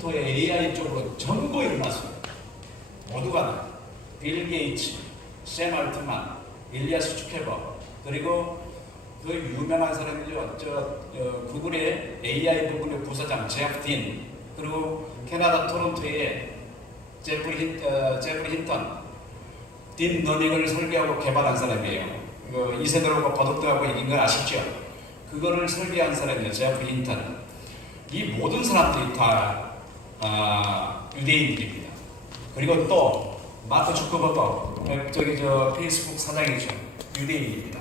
지금부터 AI 쪽으로 전부 일어났습니다. 모두가 다. 빌 게이츠, 샘 알트만, 일리아스 슈케버, 그리고 그 유명한 사람이죠. 구글의 AI 부분의 부사장 제프 딘, 그리고 캐나다 토론토의 제프리 힌턴, 딥 러닝을 설계하고 개발한 사람이에요. 이세돌하고 버덕도하고 이긴 걸 아시죠? 그거를 설계한 사람이에요. 제프 힌턴. 이 모든 사람들이 다 유대인들입니다. 그리고 또 마크 주커버거, 페이스북 사장이죠. 유대인입니다.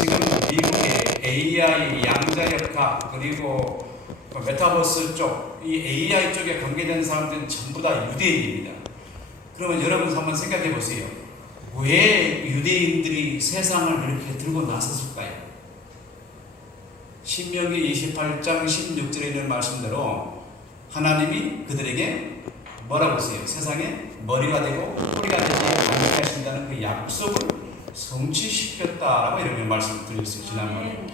지금 미국의 AI 양자역학 그리고 메타버스 쪽, 이 AI 쪽에 관계된 사람들은 전부 다 유대인입니다. 그러면 여러분 한번 생각해 보세요. 왜 유대인들이 세상을 이렇게 들고 나섰을까요? 신명기 28장 16절에 있는 말씀대로 하나님이 그들에게 뭐라고 했어요? 세상에 머리가 되고 꼬리가 되지 않게 하신다는 그 약속을 성취시켰다라고 이렇게 말씀드렸어요. 지난번에.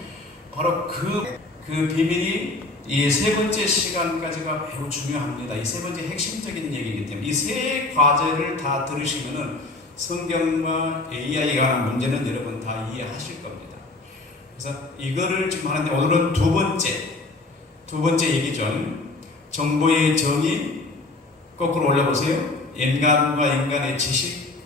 바로 그 비밀이 이 세 번째 시간까지가 매우 중요합니다. 이 세 번째 핵심적인 얘기이기 때문에 이 세 과제를 다 들으시면은 성경과 AI에 관한 문제는 여러분 다 이해하실 겁니다. 그래서 이거를 지금 하는데 오늘은 두 번째 얘기죠. 정보의 정의 거꾸로 올려보세요. 인간과 인간의 지식,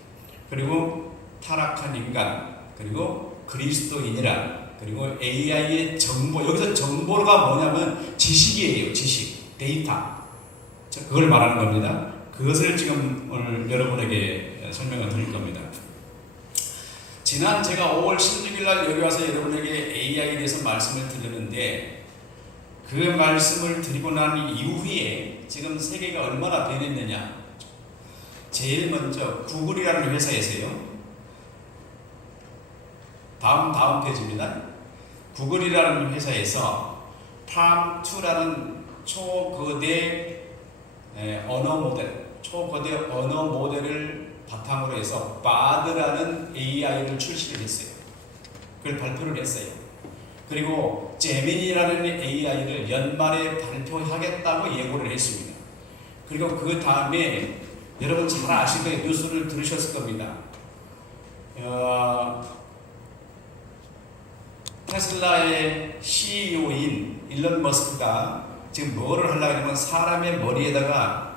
그리고 타락한 인간, 그리고 그리스도인이란, 그리고 AI의 정보. 여기서 정보가 뭐냐면 지식이에요. 지식, 데이터. 그걸 말하는 겁니다. 그것을 지금 오늘 여러분에게 설명을 드릴 겁니다. 지난 제가 5월 16일 날 여기 와서 여러분에게 AI에 대해서 말씀을 드렸는데 그 말씀을 드리고 난 이후에 지금 세계가 얼마나 변했느냐. 제일 먼저 구글이라는 회사에서요. 다음 페이지입니다. 구글이라는 회사에서 팜2라는 초거대 언어 모델을 바탕으로 해서 바드라는 AI를 출시를 했어요. 그걸 발표를 했어요. 그리고 제미니라는 AI를 연말에 발표하겠다고 예고를 했습니다. 그리고 그 다음에 여러분 잘 아실 거예요. 뉴스를 들으셨을 겁니다. 테슬라의 CEO인 일론 머스크가 지금 뭐를 하려고 하면 사람의 머리에다가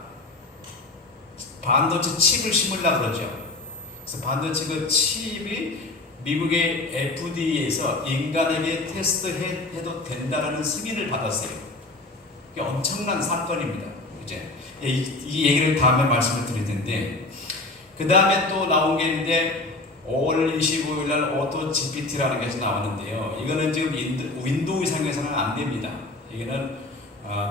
반도체 칩을 심으려고 그러죠. 그래서 반도체 그 칩이 미국의 FDA에서 인간에게 테스트해도 된다는 승인을 받았어요. 이게 엄청난 사건입니다. 이제 이 얘기를 다음에 말씀을 드릴 텐데, 그 다음에 또 나온 게 있는데 5월 25일 날 오토 GPT라는 것이 나왔는데요. 이거는 지금 윈도우 상에서는 안 됩니다. 이거는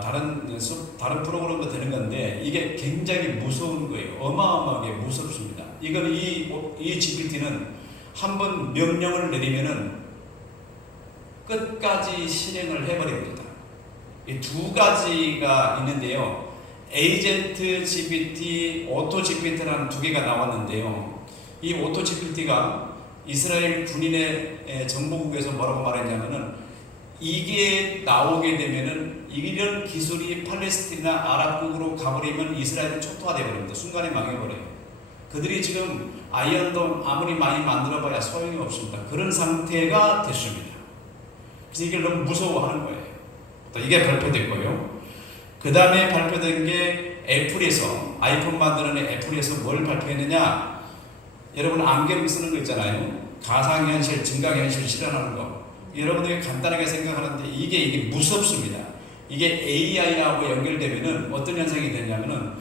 다른 프로그램도 되는 건데 이게 굉장히 무서운 거예요. 어마어마하게 무섭습니다. 이건 이 GPT는 한번 명령을 내리면은 끝까지 실행을 해버립니다. 이 두 가지가 있는데요. 에이전트 GPT, 오토 GPT라는 두 개가 나왔는데요. 이 오토 GPT가 이스라엘 군인의 정보국에서 뭐라고 말했냐면은 이게 나오게 되면은 이런 기술이 팔레스티나 아랍국으로 가버리면 이스라엘은 초토화되어 버립니다. 순간에 망해버려요. 그들이 지금 아이언돔 아무리 많이 만들어봐야 소용이 없습니다. 그런 상태가 됐습니다. 그래서 이게 너무 무서워하는 거예요. 또 이게 발표됐고요. 그 다음에 발표된 게 애플에서, 아이폰 만드는 애플에서 뭘 발표했느냐. 여러분 안경 쓰는 거 있잖아요. 가상현실, 증강현실 실현하는 거. 여러분들이 간단하게 생각하는데 이게 무섭습니다. 이게 AI하고 연결되면은 어떤 현상이 되냐면은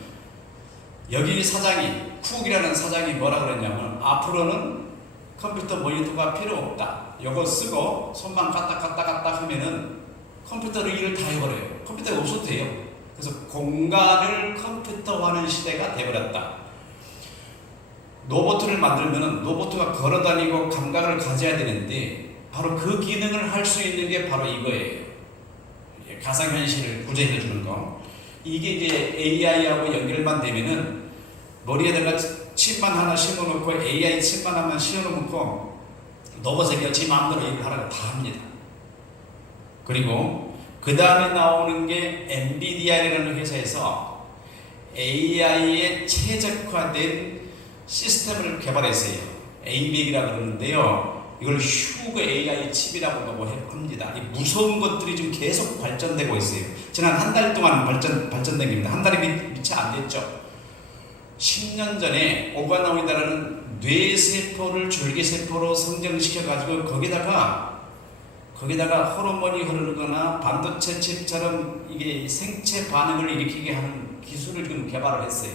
여기 사장이, 쿡이라는 사장이 뭐라 그랬냐면 앞으로는 컴퓨터 모니터가 필요 없다. 이거 쓰고 손만 까딱까딱 하면은 컴퓨터로 일을 다 해버려요. 컴퓨터가 없어도 돼요. 그래서 공간을 컴퓨터화하는 시대가 되어버렸다. 로봇을 만들면은 로봇가 걸어다니고 감각을 가져야 되는데 바로 그 기능을 할 수 있는 게 바로 이거예요. 가상현실을 구제해주는 거. 이게 이제 AI하고 연결만 되면은 머리에다가 칩만 하나 심어놓고 AI 칩만 하나 씌워놓고 로봇에게 지 마음대로 일을 하라고 다 합니다. 그리고 그 다음에 나오는 게 엔비디아라는 회사에서 AI에 최적화된 시스템을 개발했어요. ABAC이라고 그러는데요. 이걸 휴그 AI 칩이라고 합니다. 이 무서운 것들이 지금 계속 발전되고 있어요. 지난 한 달 동안 발전된 겁니다. 한 달이 미처 안 됐죠. 10년 전에 오가나오이다라는 뇌세포를 줄기세포로 성장시켜가지고 거기다가 호르몬이 흐르거나 반도체 칩처럼 이게 생체 반응을 일으키게 하는 기술을 지금 개발을 했어요.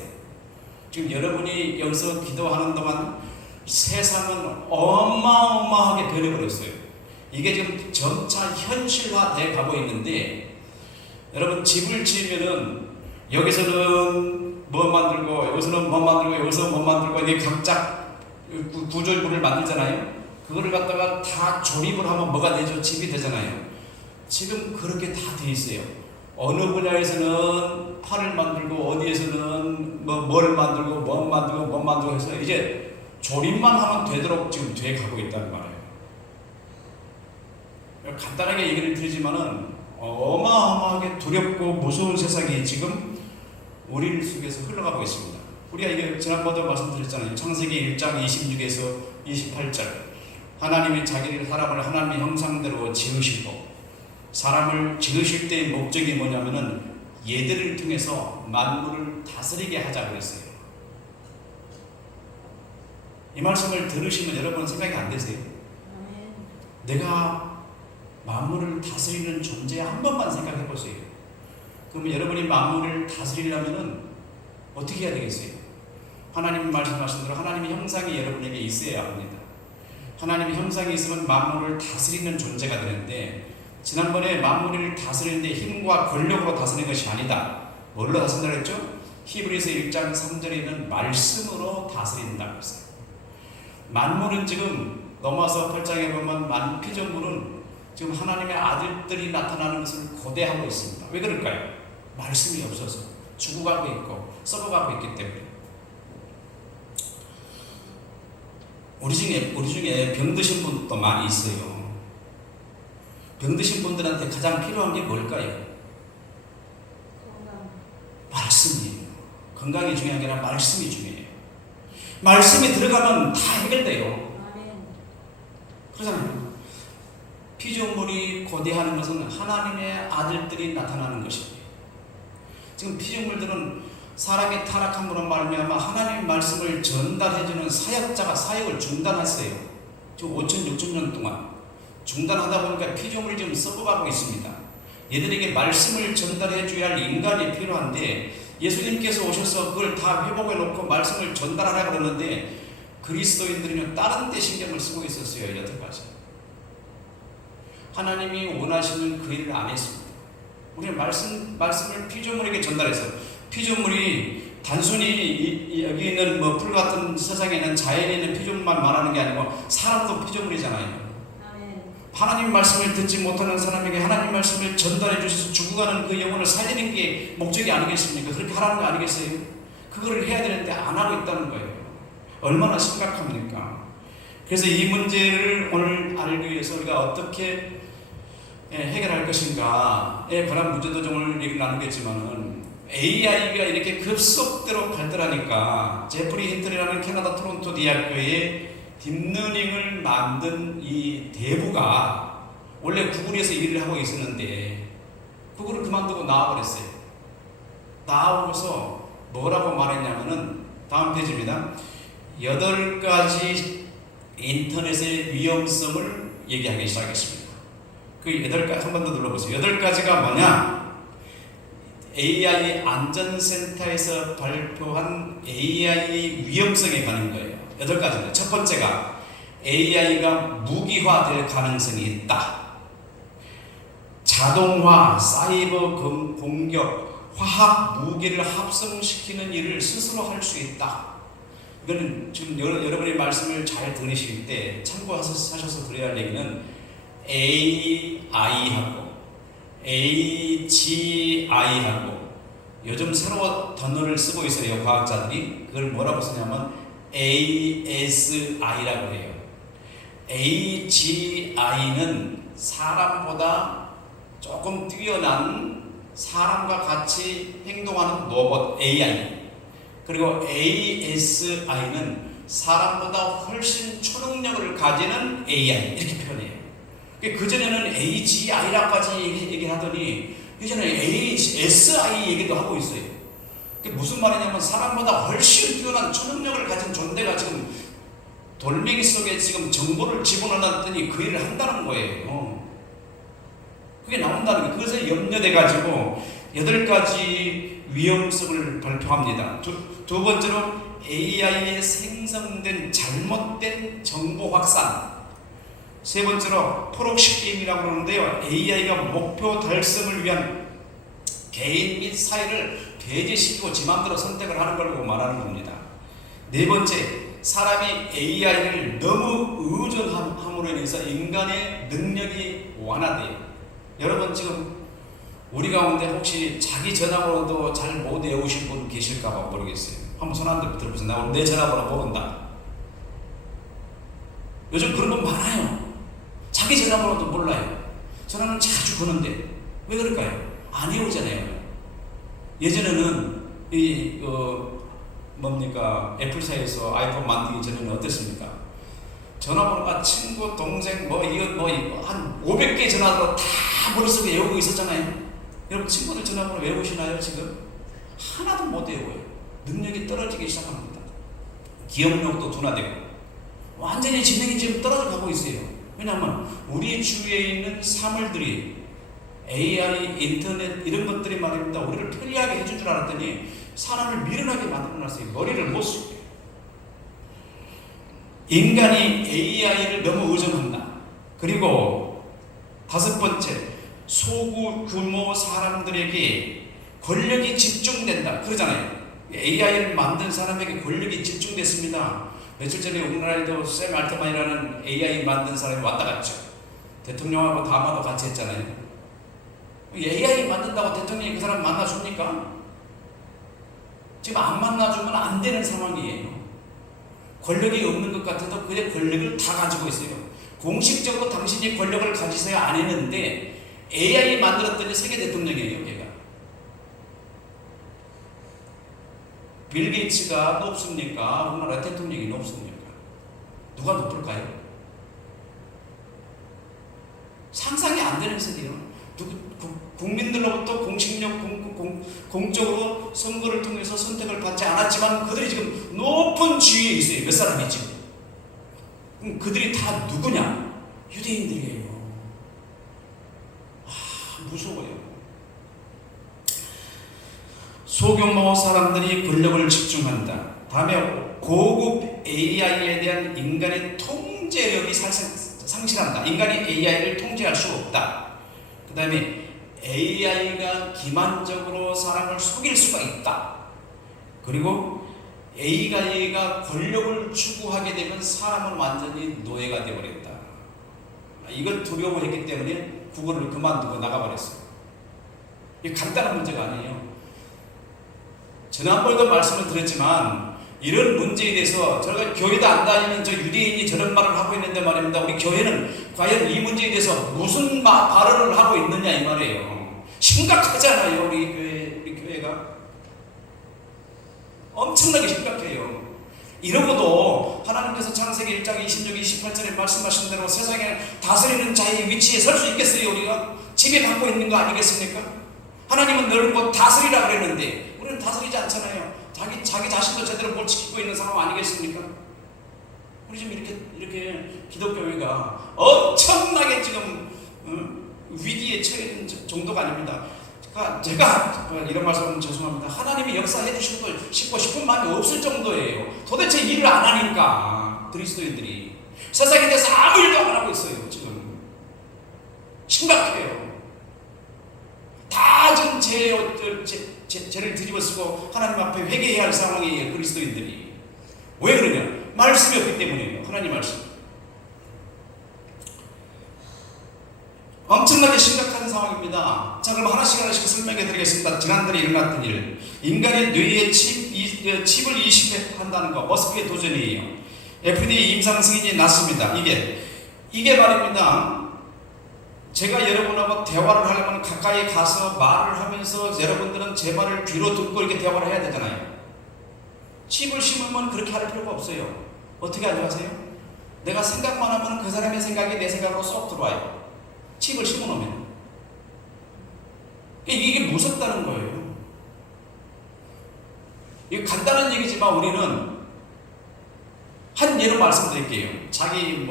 지금 여러분이 여기서 기도하는 동안 세상은 어마어마하게 변해버렸어요. 이게 지금 점차 현실화돼 가고 있는데, 여러분 집을 지으면은 여기서는 뭐 만들고 여기서는 뭐 만들고 여기서 뭐 만들고 이게 각자 구조물을 만들잖아요. 그거를 갖다가 다 조립을 하면 뭐가 되죠? 집이 되잖아요. 지금 그렇게 다 돼 있어요. 어느 분야에서는 팔을 만들고 어디에서는 뭘 만들고 뭐 만들고 해서 이제 조립만 하면 되도록 지금 돼 가고 있다는 말이에요. 간단하게 얘기를 드리지만은 어마어마하게 두렵고 무서운 세상이 지금 우리 속에서 흘러가고 있습니다. 우리가 이게 지난번에도 말씀드렸잖아요. 창세기 1장 26에서 28절. 하나님이 사람을 하나님의 형상대로 지으시고, 사람을 지으실 때의 목적이 뭐냐면은 얘들을 통해서 만물을 다스리게 하자고 그랬어요. 이 말씀을 들으시면 여러분 생각이 안 되세요? 내가 만물을 다스리는 존재 한 번만 생각해 보세요. 그러면 여러분이 만물을 다스리려면은 어떻게 해야 되겠어요? 하나님 말씀하신 대로 하나님의 형상이 여러분에게 있어야 합니다. 하나님의 형상이 있으면 만물을 다스리는 존재가 되는데, 지난번에 만물을 다스리는데 힘과 권력으로 다스리는 것이 아니다. 뭘로 다스린다고 했죠? 히브리서 1장 3절에는 말씀으로 다스린다고 했어요. 만물은 지금 넘어서 8장에 보면 피조물은 지금 하나님의 아들들이 나타나는 것을 고대하고 있습니다. 왜 그럴까요? 말씀이 없어서 죽어가고 있고 썩어가고 있기 때문에. 우리 중에 병드신 분도 많이 있어요. 병드신 분들한테 가장 필요한 게 뭘까요? 말씀이에요. 건강이 중요한 게 아니라 말씀이 중요해요. 말씀이 들어가면 다 해결돼요. 그러잖아요. 피조물이 고대하는 것은 하나님의 아들들이 나타나는 것입니다. 지금 피조물들은 사람이 타락함으로 말미암아 하나님의 말씀을 전달해주는 사역자가 사역을 중단했어요. 지금 5천, 6천 년 동안 중단하다 보니까 피조물이 지금 썩어가고 있습니다. 얘들에게 말씀을 전달해줘야 할 인간이 필요한데, 예수님께서 오셔서 그걸 다 회복해놓고 말씀을 전달하라 그러는데 그리스도인들은 다른 데 신경을 쓰고 있었어요. 여태까지 하나님이 원하시는 그 일을 안 했습니다. 우리는 말씀을 피조물에게 전달해서, 피조물이 단순히 여기 있는 풀 같은 세상에 있는 자연에 있는 피조물만 말하는 게 아니고 사람도 피조물이잖아요. 하나님 말씀을 듣지 못하는 사람에게 하나님 말씀을 전달해 주셔서 죽어가는 그 영혼을 살리는 게 목적이 아니겠습니까? 그렇게 하라는 거 아니겠어요? 그거를 해야 되는데 안 하고 있다는 거예요. 얼마나 심각합니까? 그래서 이 문제를 오늘 알기 위해서 우리가 어떻게 해결할 것인가에 관한 문제도 좀 오늘 얘기 나누겠지만은, AI가 이렇게 급속대로 발달하니까 제프리 힌틀이라는 캐나다 토론토 대학교의 딥러닝을 만든 이 대부가 원래 구글에서 일을 하고 있었는데 구글을 그만두고 나와버렸어요. 나오고서 뭐라고 말했냐면은, 다음 페이지입니다. 8가지 인터넷의 위험성을 얘기하기 시작했습니다. 그 8가지 한 번 더 눌러보세요. 8가지가 뭐냐? AI 안전센터에서 발표한 AI 위험성에 관한 거예요. 8가지입니다. 첫 번째가 AI가 무기화될 가능성이 있다. 자동화, 사이버 공격, 화학 무기를 합성시키는 일을 스스로 할 수 있다. 이거는 지금 여러분의 말씀을 잘 들으실 때 참고하셔서 드려야 할 얘기는 AI하고 AGI하고 요즘 새로 단어를 쓰고 있어요. 과학자들이 그걸 뭐라고 쓰냐면 ASI라고 해요. AGI는 사람보다 조금 뛰어난 사람과 같이 행동하는 로봇 AI, 그리고 ASI는 사람보다 훨씬 초능력을 가지는 AI 이렇게 표현해요. 그전에는 AGI라까지 얘기하더니 이제는 ASI 얘기도 하고 있어요. 그게 무슨 말이냐면 사람보다 훨씬 뛰어난 초능력을 가진 존재가 지금 돌멩이 속에 지금 정보를 집어넣었더니 그 일을 한다는 거예요. 그게 나온다는 게, 그래서 염려돼가지고 8가지 위험성을 발표합니다. 두 번째로 AI에 생성된 잘못된 정보 확산. 세 번째로 프록시 게임이라고 그러는데요. AI가 목표 달성을 위한 개인 및 사회를 배제시키고 지 맘대로 선택을 하는 걸 말하는 겁니다. 네 번째, 사람이 AI를 너무 의존함으로 인해서 인간의 능력이 완화돼요. 여러분 지금 우리 가운데 혹시 자기 전화번호도 잘 못 외우신 분 계실까봐 모르겠어요. 한번 손 한 들어보세요. 나 오늘 내 전화번호 모른다. 요즘 그런 분 많아요. 자기 전화번호도 몰라요. 전화는 자주 거는데 왜 그럴까요? 안 외우잖아요. 예전에는 애플사에서 아이폰 만들기 전에는 어땠습니까? 전화번호가 친구, 동생, 한 500개 전화번호 다 머릿속에 외우고 있었잖아요. 여러분 친구들 전화번호 외우시나요 지금? 하나도 못 외워요. 능력이 떨어지기 시작합니다. 기억력도 둔화되고 완전히 지능이 지금 떨어져 가고 있어요. 왜냐하면 우리 주위에 있는 사물들이 AI, 인터넷 이런 것들이 말입니다. 우리를 편리하게 해준 줄 알았더니 사람을 미련하게 만들어놨어요. 머리를 못 쓰게. 인간이 AI를 너무 의존한다. 그리고 5번째, 소규모 사람들에게 권력이 집중된다. 그러잖아요. AI를 만든 사람에게 권력이 집중됐습니다. 며칠 전에 우리나라에도 샘 알트만이라는 AI 만든 사람이 왔다 갔죠. 대통령하고 다마도 같이 했잖아요. AI 만든다고 대통령이 그 사람 만나줍니까? 지금 안 만나주면 안 되는 상황이에요. 권력이 없는 것 같아도 그의 권력을 다 가지고 있어요. 공식적으로 당신이 권력을 가지세요 안 했는데 AI 만들었더니 세계 대통령이에요. 걔가. 빌 게이츠가 높습니까? 우리나라 대통령이 높습니까? 누가 높을까요? 상상이 안 되는 세계요. 국민들로부터 공적으로 선거를 통해서 선택을 받지 않았지만 그들이 지금 높은 지위에 있어요. 몇 사람이 지금. 그들이 다 누구냐? 유대인들이에요. 무서워요. 소규모 사람들이 권력을 집중한다. 다음에 고급 AI에 대한 인간의 통제력이 상실한다. 인간이 AI를 통제할 수 없다. 그 다음에 AI가 기만적으로 사람을 속일 수가 있다. 그리고 AI가 권력을 추구하게 되면 사람은 완전히 노예가 되어버린다. 이걸 두려워했기 때문에 구글을 그만두고 나가버렸어요. 이게 간단한 문제가 아니에요. 지난번에도 말씀을 드렸지만 이런 문제에 대해서 저희가 교회도 안 다니는 저 유대인이 저런 말을 하고 있는데 말입니다. 우리 교회는 과연 이 문제에 대해서 무슨 발언을 하고 있느냐 이 말이에요. 심각하잖아요. 우리 교회가 엄청나게 심각해요. 이러고도 하나님께서 창세기 1장 26, 28절에 말씀하신 대로 세상에 다스리는 자의 위치에 설 수 있겠어요? 우리가 지배받고 있는 거 아니겠습니까? 하나님은 너를 곧 다스리라 그랬는데 우리는 다스리지 않잖아요. 자기 자신도 제대로 못 지키고 있는 상황 아니겠습니까? 우리 지금 이렇게 기독교회가 엄청나게 지금 위기에 처해 있는 정도가 아닙니다. 제가 이런 말씀은 죄송합니다. 하나님이 역사해 주시고 싶은 마음이 없을 정도예요. 도대체 일을 안 하니까 그리스도인들이 세상에 대해서 아무 일도 안 하고 있어요. 지금 심각해요. 다 지금 죄를 뒤집어쓰고 하나님 앞에 회개해야 할 상황이에요. 그리스도인들이. 왜 그러냐? 말씀이 없기 때문이에요. 하나님 말씀. 엄청나게 심각한 상황입니다. 자, 그럼 하나씩 설명해 드리겠습니다. 지난달에 일어났던 일. 인간의 뇌에 칩을 이식한다는 거, 머스크의 도전이에요. FDA 임상 승인이 났습니다. 이게 말입니다. 제가 여러분하고 대화를 하려면 가까이 가서 말을 하면서 여러분들은 제 말을 귀로 듣고 이렇게 대화를 해야 되잖아요. 칩을 심으면 그렇게 할 필요가 없어요. 어떻게 안좋아하세요? 내가 생각만 하면 그 사람의 생각이 내 생각으로 쏙 들어와요. 칩을 심어놓으면. 이게 무섭다는 거예요. 이거 간단한 얘기지만 우리는 한 예로 말씀드릴게요. 자기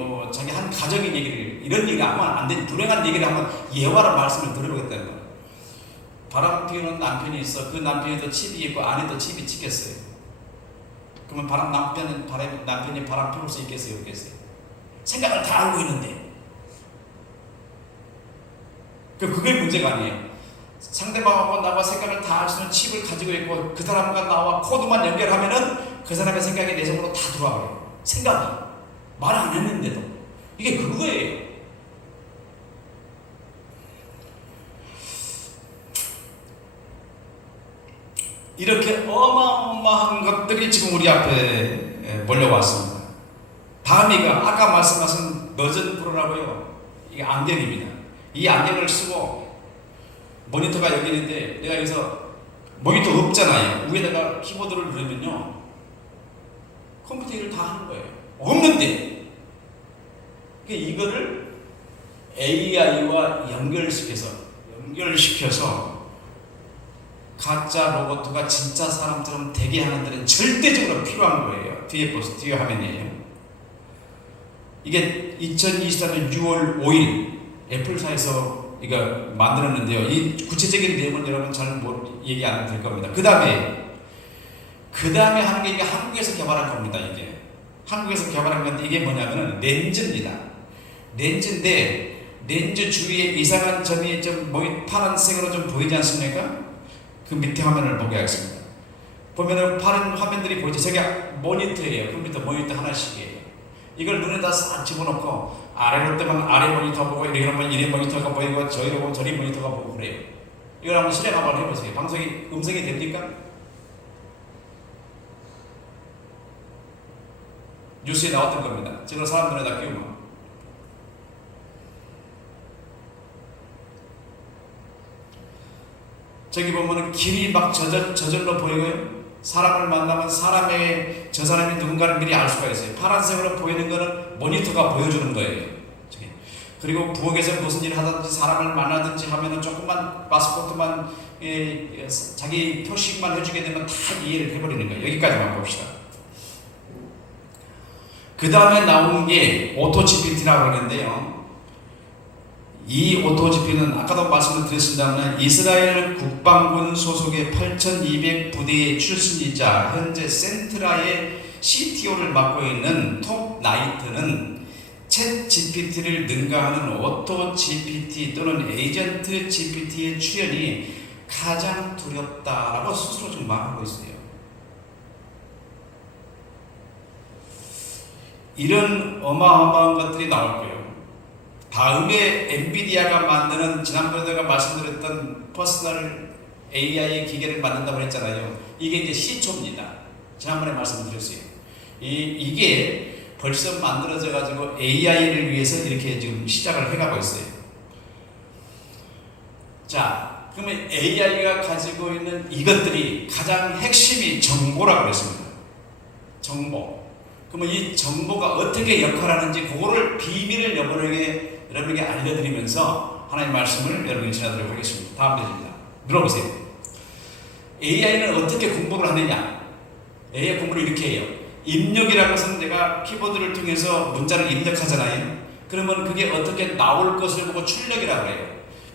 한 가정의 얘기를, 이런 얘기가 하면 안 되는, 불행한 얘기를 하면 예화로 말씀을 들어보겠다는 거예요. 바람 피우는 남편이 있어. 그 남편에도 칩이 있고 아내도 칩이 찍혔어요. 그러면 남편이 바람 피울 수 있겠어요? 없겠어요? 생각을 다 알고 있는데. 그게 문제가 아니에요. 상대방하고 나와 생각을 다 할 수 있는 칩을 가지고 있고 그 사람과 나와 코드만 연결하면은 그 사람의 생각이 내 속으로 다 들어와요. 생각이. 말 안 했는데도. 이게 그거예요. 이렇게 어마어마한 것들이 지금 우리 앞에 몰려왔습니다. 다음이가 아까 말씀하신 너전 프로라고요. 이게 안경입니다. 이 안경을 쓰고 모니터가 여기 있는데 내가 여기서 모니터 없잖아요. 위에다가 키보드를 누르면요 컴퓨터 일을 다 하는 거예요. 없는데 이거를 AI와 연결시켜서 가짜 로봇가 진짜 사람처럼 되게 하는 데는 절대적으로 필요한 거예요. 뒤에 화면이에요. 이게 2023년 6월 5일 애플사에서 이거 만들었는데요. 이 구체적인 내용은 여러분 잘 얘기 안 될 겁니다. 그 다음에 하는 게 이게 한국에서 개발한 겁니다. 이게 한국에서 개발한 건데 이게 뭐냐면은 렌즈입니다. 렌즈인데 렌즈 주위에 이상한 점이 좀 파란색으로 좀 보이지 않습니까? 그 밑에 화면을 보게 하겠습니다. 보면은 파란 화면들이 보이죠? 저게 모니터예요. 컴퓨터 모니터 하나씩이에요. 이걸 눈에다 싹 집어넣고 아래로 뜨면 아래 모니터 보고 이래 보면 이래 모니터가 보이고 저리로 보면 저리 모니터가 보고 그래요. 이걸 한번 실행 한번 해보세요. 방송이 음성이 됩니까? 뉴스에 나왔던 겁니다. 지금 사람 눈에다 끼우면. 저기 보면은 길이 막 저절로 보이고요. 사람을 만나면 저 사람이 누군가를 미리 알 수가 있어요. 파란색으로 보이는 거는 모니터가 보여주는 거예요. 저기. 그리고 부엌에서 무슨 일을 하든지 사람을 만나든지 하면은 조금만 파스포트만 자기 표식만 해주게 되면 다 이해를 해버리는 거예요. 여기까지만 봅시다. 그 다음에 나온 게 오토GPT라고 하는데요. 이 오토GPT는 아까도 말씀을 드렸습니다만 이스라엘 국방군 소속의 8200부대의 출신이자 현재 센트라의 CTO를 맡고 있는 톱 나이트는 챗 GPT를 능가하는 오토GPT 또는 에이전트 GPT의 출현이 가장 두렵다라고 스스로 좀 말하고 있어요. 이런 어마어마한 것들이 나올 거예요. 다음에 엔비디아가 만드는 지난번에 제가 말씀드렸던 퍼스널 AI 기계를 만든다고 했잖아요. 이게 이제 시초입니다. 지난번에 말씀드렸어요. 이게 벌써 만들어져 가지고 AI를 위해서 이렇게 지금 시작을 해가고 있어요. 자, 그러면 AI가 가지고 있는 이것들이 가장 핵심이 정보라고 그랬습니다. 정보. 그러면 이 정보가 어떻게 역할하는지 그거를 비밀을 여러분에게 알려드리면서 하나님의 말씀을 여러분이 전하도록 하겠습니다. 다음 페이지입니다. 눌러보세요. AI는 어떻게 공부를 하느냐? AI 공부를 이렇게 해요. 입력이라는 것은 내가 키보드를 통해서 문자를 입력하잖아요. 그러면 그게 어떻게 나올 것을 보고 출력이라고 해요.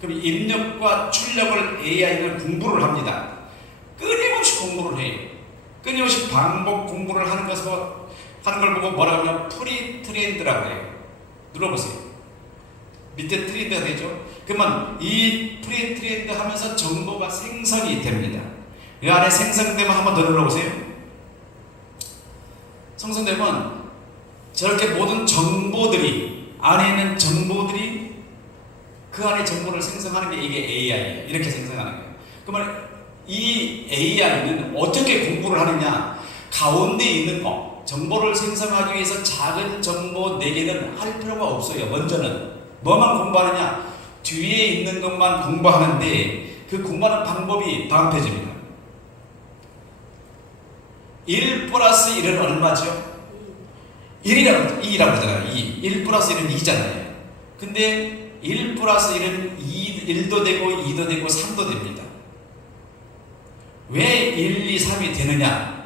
그럼 입력과 출력을 AI는 공부를 합니다. 끊임없이 공부를 해요. 끊임없이 반복 공부를 하는 걸 보고 뭐라고 하면 프리트레인드라고 해요. 눌러보세요. 밑에 트레인드가 되죠. 그러면 이 프리트레인드 하면서 정보가 생성이 됩니다. 이 안에 생성되면 한번 더 눌러보세요. 생성되면 저렇게 모든 정보들이 안에 있는 정보들이 그 안에 정보를 생성하는 게 이게 AI예요. 이렇게 생성하는 거예요. 그러면 이 AI는 어떻게 공부를 하느냐? 가운데 있는 거 정보를 생성하기 위해서 작은 정보 4개는 할 필요가 없어요. 먼저는 뭐만 공부하느냐? 뒤에 있는 것만 공부하는데 그 공부하는 방법이 다음 페이지입니다. 1 플러스 1은 얼마죠? 2라고 하잖아요. 1 플러스 1은 2잖아요. 근데 1 플러스 1은 1도 되고 2도 되고 3도 됩니다. 왜 1, 2, 3이 되느냐?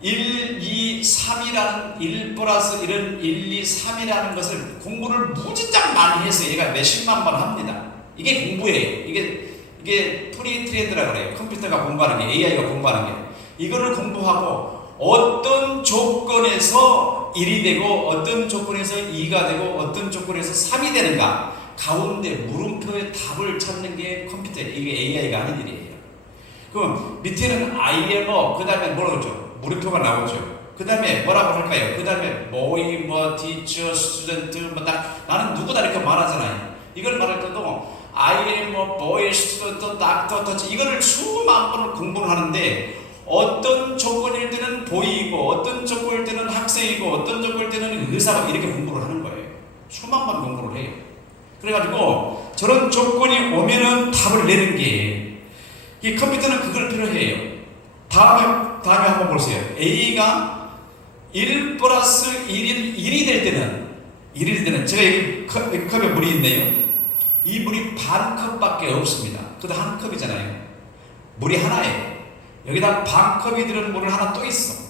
1, 2, 3이라는 1 플러스 1은 1, 2, 3이라는 것을 공부를 무진장 많이 해서 얘가 몇십만 번 합니다. 이게 공부예요. 이게 프리 트레이드라고 그래요. 컴퓨터가 공부하는 게, AI가 공부하는 게. 이거를 공부하고 어떤 조건에서 1이 되고 어떤 조건에서 2가 되고 어떤 조건에서 3이 되는가, 가운데 물음표의 답을 찾는 게 컴퓨터예요. 이게 AI가 하는 일이에요. 그럼 밑에는 IMO, 그 다음에 뭐라고 그러죠? 물음표가 나오죠. 그 다음에 뭐라고 할까요? 그 다음에 boy, teacher, student, 나는 누구다 이렇게 말하잖아요. 이걸 말할 때도 I am a boy, student, doctor, touch, 이거를 수만 번을 공부를 하는데 어떤 조건일 때는 보이고 어떤 조건일 때는 학생이고 어떤 조건일 때는 의사가 이렇게 공부를 하는 거예요. 수만 번 공부를 해요. 그래가지고 저런 조건이 오면은 답을 내는 게, 이 컴퓨터는 그걸 필요해요. 다음에 한번 보세요. A가 1 플러스 1이 될 때는 제가 여기 컵에 물이 있네요. 이 물이 반 컵밖에 없습니다. 그것도 한 컵이잖아요. 물이 하나예요. 여기다 반 컵이 들은 물을 하나 또 있어.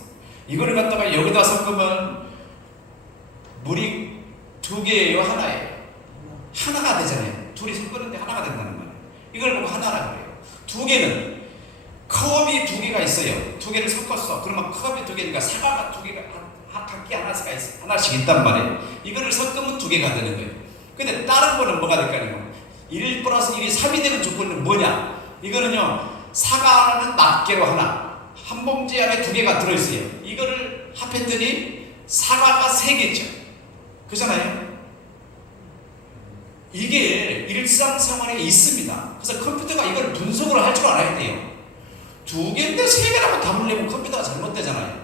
이거를 갖다가 여기다 섞으면 물이 2개예요, 하나예요? 하나가 되잖아요. 둘이 섞었는데 하나가 된다는 말이에요. 이걸 보고 하나라고 해요. 2개는 컵이 2개가 있어요. 2개를 섞었어. 그러면 컵이 2개니까 사과가 2개가 각기 하나씩 있단 말이에요. 이거를 섞으면 2개가 되는 거예요. 근데 다른 거는 뭐가 될까요? 1 플러스 1이 3이 되는 조건은 뭐냐? 이거는요, 사과는 낱개로 하나, 한 봉지 안에 2개가 들어있어요. 이거를 합했더니 사과가 3개죠. 그렇잖아요? 이게 일상생활에 있습니다. 그래서 컴퓨터가 이걸 분석을 할 줄 알아야 돼요. 2개인데 3개라고 답을 내면 컴퓨터가 잘못되잖아요.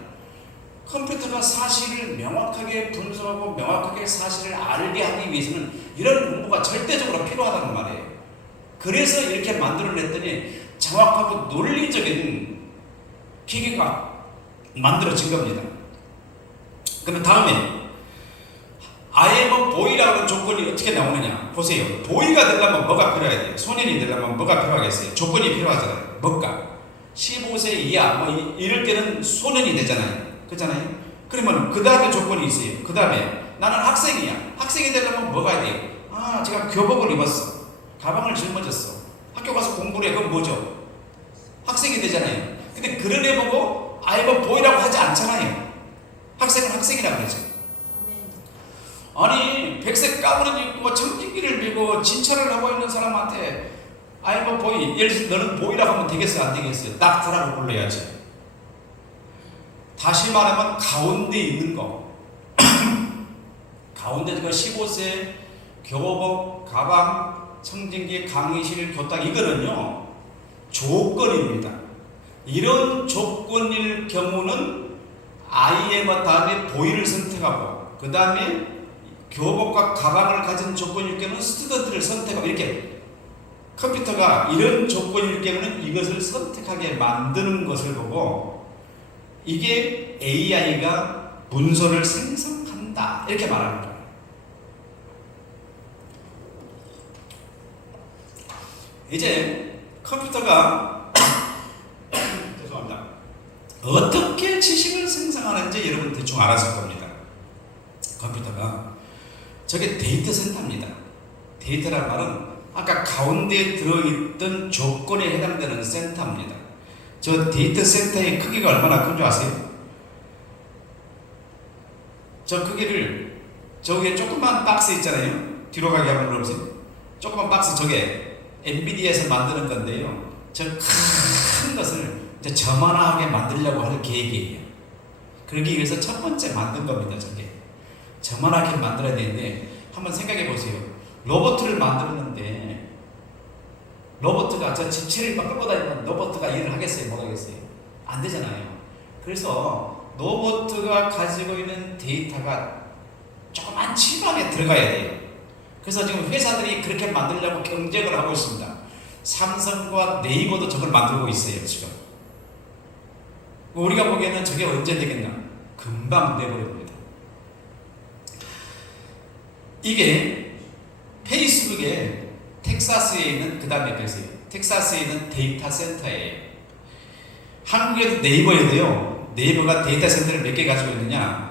컴퓨터가 사실을 명확하게 분석하고 명확하게 사실을 알게 하기 위해서는 이런 공부가 절대적으로 필요하다는 말이에요. 그래서 이렇게 만들어냈더니 정확하고 논리적인 기계가 만들어진 겁니다. 그러면 다음에 I am a boy라고 하는 조건이 어떻게 나오느냐 보세요. 보이가 되려면 뭐가 필요해야 돼요? 소년이 되려면 뭐가 필요하겠어요? 조건이 필요하잖아요. 뭐가? 15세 이하 뭐 이럴 때는 소년이 되잖아요. 그렇잖아요. 그러면 그 다음에 조건이 있어요. 그 다음에 나는 학생이야. 학생이 되려면 뭐가 해야 돼요? 제가 교복을 입었어. 가방을 짊어졌어. 학교 가서 공부를 해. 그건 뭐죠? 학생이 되잖아요. 근데 그런 애 보고 I am a boy라고 하지 않잖아요. 학생은 학생이라고 그러죠. 아니, 백색 가문을 입고 청진기를 들고 진찰을 하고 있는 사람한테 I am a boy, 예를 들어서 너는 보이라고 하면 되겠어요? 안 되겠어요? 닥터라고 불러야지. 다시 말하면 가운데 있는 거 가운데 그 15세 교복, 가방, 청진기, 강의실, 교탁, 이거는요 조건입니다. 이런 조건일 경우는 I am a 다음에 보이를 선택하고 그 다음에 교복과 가방을 가진 조건일 경우는 스튜던트를 선택하고, 이렇게 컴퓨터가 이런 조건일 경우는 이것을 선택하게 만드는 것을 보고 이게 AI가 문서를 생성한다 이렇게 말하는 거예요. 이제 컴퓨터가 죄송합니다. 어떻게 지식을 생성하는지 여러분 대충 알았을 겁니다. 컴퓨터가 저게 데이터 센터입니다. 데이터란 말은 아까 가운데 들어있던 조건에 해당되는 센터입니다. 저 데이터 센터의 크기가 얼마나 큰 줄 아세요? 저 크기를 저기에 조그만 박스 있잖아요. 뒤로 가게 한번 눌러보세요. 조그만 박스, 저게 엔비디아에서 만드는 건데요. 저 큰 것을 이제 저만하게 만들려고 하는 계획이에요. 그러기 위해서 첫 번째 만든 겁니다. 저게 저만하게 만들어야 되는데 한번 생각해 보세요. 로봇을 만들었는데 로봇가 저 집체를 막 끌고 다니면 로봇가 일을 하겠어요? 못 하겠어요? 안 되잖아요. 그래서 로봇가 가지고 있는 데이터가 조그만 칩 안에 들어가야 돼요. 그래서 지금 회사들이 그렇게 만들려고 경쟁을 하고 있습니다. 삼성과 네이버도 저걸 만들고 있어요, 지금. 우리가 보기에는 저게 언제 되겠나? 금방 돼버립니다. 이게 페이스북에 텍사스에 있는, 그 다음에 텍사스에 있는 데이터 센터예요. 한국에도 네이버에도요, 네이버가 데이터 센터를 몇 개 가지고 있느냐?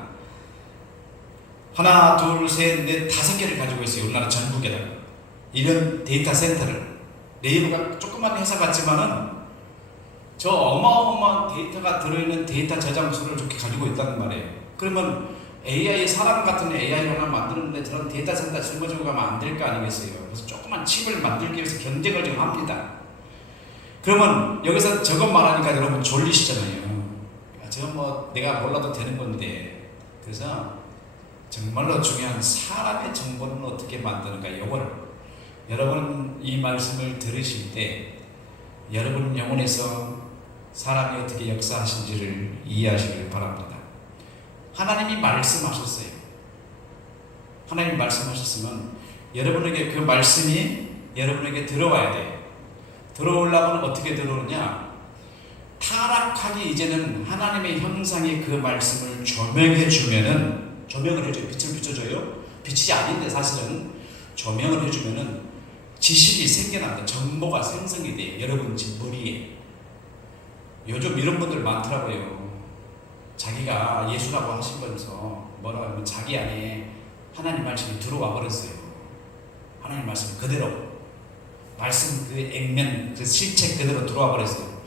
하나, 둘, 셋, 넷, 5개를 가지고 있어요. 우리나라 전국에다가. 이런 데이터 센터를. 네이버가 조그만 회사 같지만은 저 어마어마한 데이터가 들어있는 데이터 저장소를 저렇게 가지고 있다는 말이에요. 그러면 AI, 사람 같은 AI 하나 만드는데 저런 데이터 센터 짊어지고 가면 안 될 거 아니겠어요? 그래서 조그만 칩을 만들기 위해서 경쟁을 좀 합니다. 그러면 여기서 저것 말하니까 여러분 졸리시잖아요. 저거 뭐 내가 몰라도 되는 건데. 그래서 정말로 중요한 사람의 정보는 어떻게 만드는가, 이걸 여러분 이 말씀을 들으실 때 여러분 영혼에서 사람이 어떻게 역사하신지를 이해하시길 바랍니다. 하나님이 말씀하셨어요. 하나님이 말씀하셨으면 여러분에게 그 말씀이 여러분에게 들어와야 돼요. 들어오려면 어떻게 들어오느냐? 타락하기 이제는 하나님의 형상이 그 말씀을 조명해 주면은, 조명을 해줘요. 빛을 비춰줘요. 빛이 아닌데 사실은 조명을 해주면은 지식이 생겨난다. 정보가 생성이 돼요. 여러분 집 머리에. 요즘 이런 분들 많더라고요. 자기가 예수라고 하시면서 뭐라고 하면 자기 안에 하나님 말씀이 들어와 버렸어요. 하나님 말씀 그대로, 말씀 그 액면, 그 실체 그대로 들어와 버렸어요.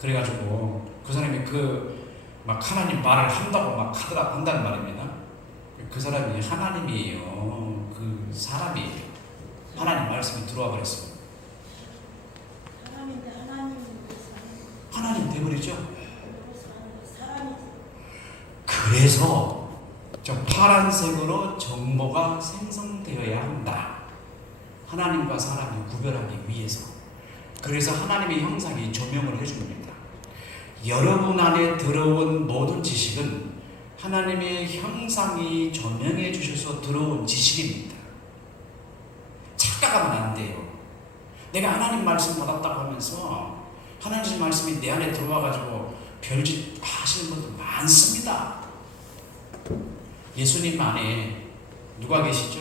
그래가지고 그 사람이 막 하나님 말을 한다고 막 한다는 말입니다. 그 사람이 하나님이에요. 그 사람이에요. 하나님 말씀이 들어와 버렸어요. 하나님 되버리죠. 그래서 좀 파란색으로 정보가 생성되어야 한다. 하나님과 사람이 구별하기 위해서. 그래서 하나님의 형상이 조명을 해줍니다. 여러분 안에 들어온 모든 지식은 하나님의 형상이 조명해 주셔서 들어온 지식입니다. 착각하면 안 돼요. 내가 하나님 말씀 받았다고 하면서 하나님 말씀이 내 안에 들어와가지고 별짓 하시는 분들 많습니다. 예수님 안에 누가 계시죠?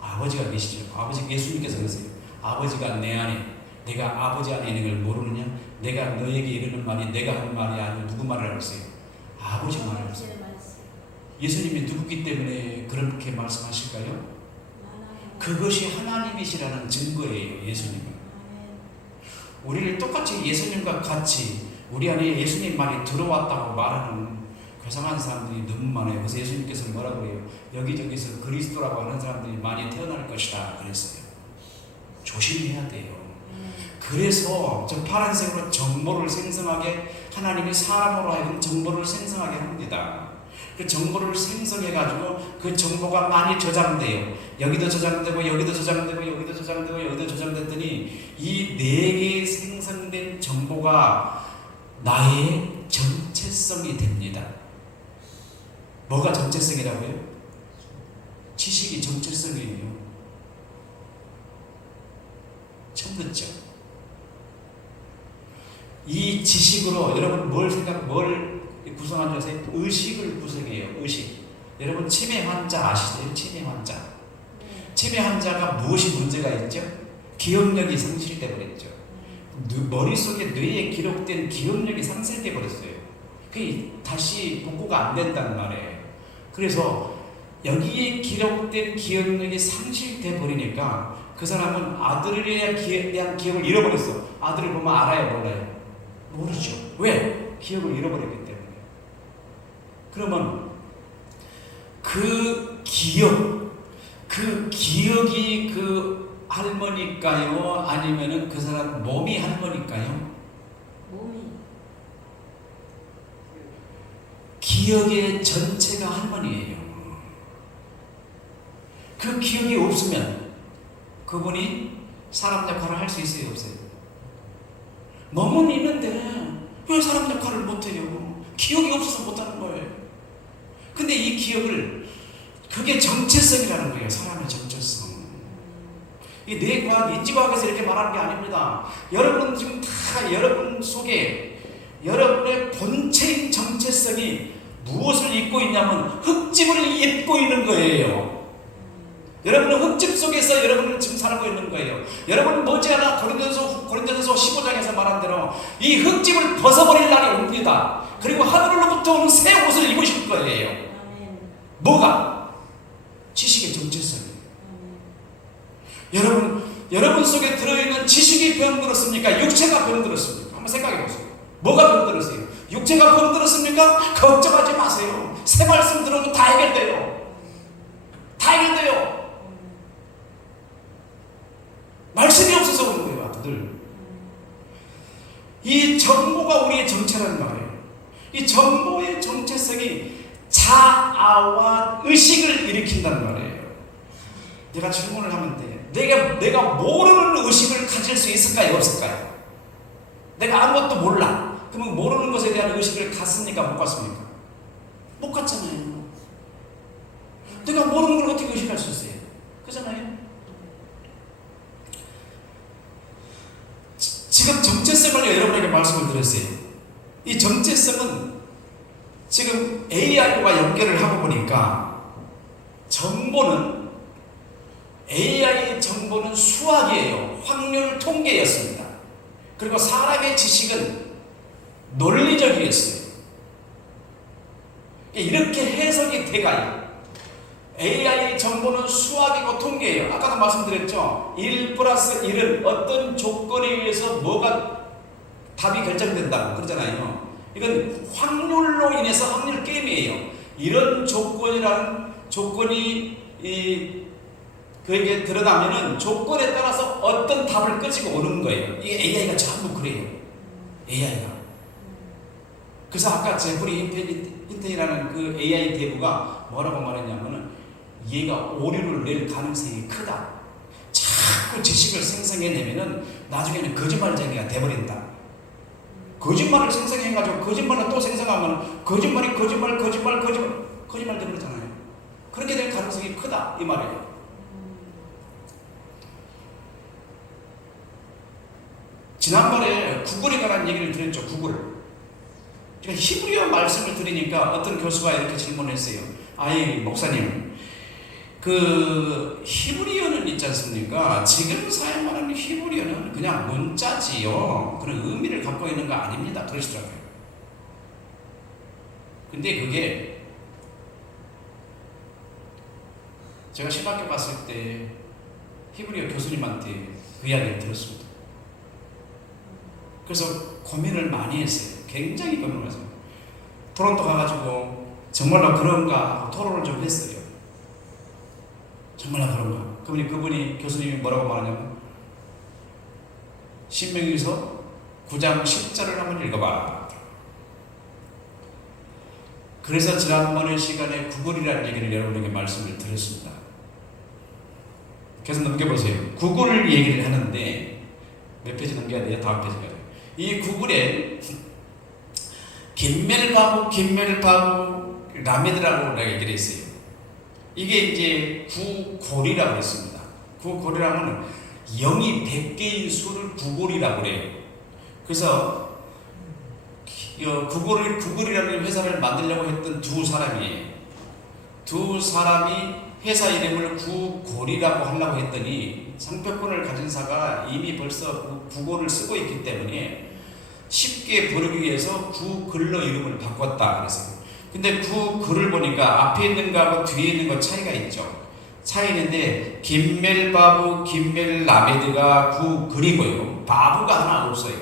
아버지가 계시죠. 아버지, 예수님께서 그러세요. 아버지가 내 안에, 내가 아버지 안에 있는 걸 모르느냐? 내가 너에게 이르는 말이 내가 하는 말이 아니고 누구 말을 하고 있어요? 아버지 말을 하고 있어요. 예수님이 누구기 때문에 그렇게 말씀하실까요? 그것이 하나님이시라는 증거예요. 예수님은. 우리를 똑같이 예수님과 같이 우리 안에 예수님 말이 들어왔다고 말하는 괴상한 사람들이 너무 많아요. 그래서 예수님께서 뭐라고 해요? 여기저기서 그리스도라고 하는 사람들이 많이 태어날 것이다 그랬어요. 조심해야 돼요. 그래서 저 파란색으로 정보를 생성하게, 하나님이 사람으로 하여금 정보를 생성하게 합니다. 그 정보를 생성해가지고 그 정보가 많이 저장돼요. 여기도 저장되고 여기도 저장되고 여기도 저장되고 여기도 저장됐더니 이 4개의 생성된 정보가 나의 정체성이 됩니다. 뭐가 정체성이라고요? 지식이 정체성이에요. 처음 듣죠? 이 지식으로 여러분 뭘 구성하는 줄 아세요? 의식을 구성해요. 의식. 여러분 치매 환자 아시죠? 치매 환자. 치매 환자가 무엇이 문제가 있죠? 기억력이 상실돼 버렸죠. 머릿속에 뇌에 기록된 기억력이 상실돼 버렸어요. 그게 다시 복구가 안 된다는 말이에요. 그래서 여기에 기록된 기억력이 상실돼 버리니까 그 사람은 아들에 대한 기억을 잃어버렸어. 아들을 보면 알아요, 몰라요? 모르죠. 왜? 기억을 잃어버렸기 때문에. 그러면 그 기억이 그 할머니일까요? 아니면은 그 사람 몸이 할머니일까요? 몸이. 기억의 전체가 할머니예요. 그 기억이 없으면 그분이 사람 역할을 할 수 있어요, 없어요? 몸은 있는데 왜 사람 역할을 못해요? 기억이 없어서 못하는 거예요. 근데 이 기억을, 그게 정체성이라는 거예요. 사람의 정체성. 이 뇌과학, 인지과학에서 이렇게 말하는 게 아닙니다. 여러분은 지금 다 여러분 속에 여러분의 본체인 정체성이 무엇을 입고 있냐면 흙집을 입고 있는 거예요. 여러분은 흙집 속에서 여러분은 지금 살고 있는 거예요. 여러분은 머지않아 고린도전서 15장에서 말한 대로 이 흙집을 벗어버릴 날이 옵니다. 그리고 하늘로부터 오는 새 옷을 입으실 거예요. 뭐가? 지식의 정체성이에요. 여러분 속에 들어있는 지식이 병들었습니까? 육체가 병들었습니까? 한번 생각해 보세요. 뭐가 병들었어요? 육체가 병들었습니까? 걱정하지 마세요. 새 말씀 들으면 다 해결돼요. 다 해결돼요. 말씀이 없어서 그런 거예요, 아들. 이 정보가 우리의 정체라는 말이에요. 이 정보의 정체성이 자아와 의식을 일으킨다는 말이에요. 내가 질문을 하면 돼. 내가 모르는 의식을 가질 수 있을까요? 없을까요? 내가 아무것도 몰라. 그러면 모르는 것에 대한 의식을 갖습니까? 못 갖습니까? 못 갖잖아요. 내가 모르는 걸 어떻게 의식할 수 있어요? 그잖아요. 지금 정체성을 여러분에게 말씀을 드렸어요. 이 정체성은 지금 AI와 연결을 하고 보니까 AI의 정보는 수학이에요. 확률 통계였습니다. 그리고 사람의 지식은 논리적이었어요. 이렇게 해석이 돼가요. AI의 정보는 수학이고 통계예요. 아까도 말씀드렸죠. 1 플러스 1은 어떤 조건에 의해서 뭐가 답이 결정된다고 그러잖아요. 이건 확률로 인해서 확률 게임이에요. 이런 조건이 그에게 드러나면은 조건에 따라서 어떤 답을 끄지고 오는 거예요. 이게 AI가 전부 그래요. AI가. 그래서 아까 제프리 힌튼이라는 그 AI 대부가 뭐라고 말했냐면은 얘가 오류를 낼 가능성이 크다. 자꾸 지식을 생성해내면은 나중에는 거짓말쟁이가 돼버린다. 거짓말을 생성해가지고 거짓말을 또 생성하면 거짓말 돼버리잖아요. 그렇게 될 가능성이 크다 이 말이에요. 지난번에 구글에 관한 얘기를 드렸죠. 구글. 제가 히브리어 말씀을 드리니까 어떤 교수가 이렇게 질문했어요. 아이 목사님, 그 히브리어는 있지 않습니까? 지금 사용하는 히브리어는 그냥 문자지요. 그런 의미를 갖고 있는 거 아닙니다. 그러시더라고요. 근데 그게 제가 신학교 갔을 때 히브리어 교수님한테 그 이야기를 들었습니다. 그래서 고민을 많이 했어요. 굉장히 고민을 했어요. 토론토 가가지고 정말로 그런가 토론을 좀 했어요. 정말로 그런가. 그분이 교수님이 뭐라고 말하냐면 신명기서 9장 10절을 한번 읽어봐. 그래서 지난번의 시간에 구글이라는 얘기를 여러분에게 말씀을 드렸습니다. 계속 넘겨보세요. 구글을 얘기를 하는데 몇 페이지 넘겨야 돼요? 다음 페이지가. 이 구글에 긴멜바부 라메드라고 얘기를 했어요. 이게 이제 구골이라고 했습니다. 구골이라면 0이 100개인 수를 구골이라고 그래요. 그래서 구글이라는 회사를 만들려고 했던 두 사람이에요. 두 사람이 회사 이름을 구골이라고 하려고 했더니 상표권을 가진 사가 이미 벌써 구골을 쓰고 있기 때문에 쉽게 부르기 위해서 구글로 이름을 바꿨다 그랬어요. 근데 구글을 보니까 앞에 있는 거하고 뒤에 있는 거 차이가 있죠. 차이는데 긴멜바부 긴멜라메드가 구글이고요. 바부가 하나 없어요.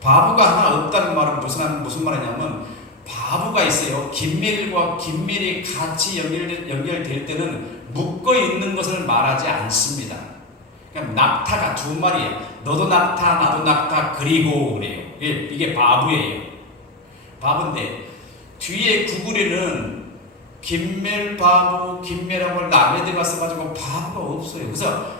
바부가 하나 없다는 말은 무슨 말이냐면 바부가 있어요. 긴멜과 긴멜이 같이 연결될 때는 묶어 있는 것을 말하지 않습니다. 그냥 낙타가 두 마리예요. 너도 낙타, 나도 낙타, 그리고 그래요. 이게 바부예요. 바부인데 뒤에 구글에는 긴멜바부, 긴멜하고 라메드가 써가지고 바부가 없어요. 그래서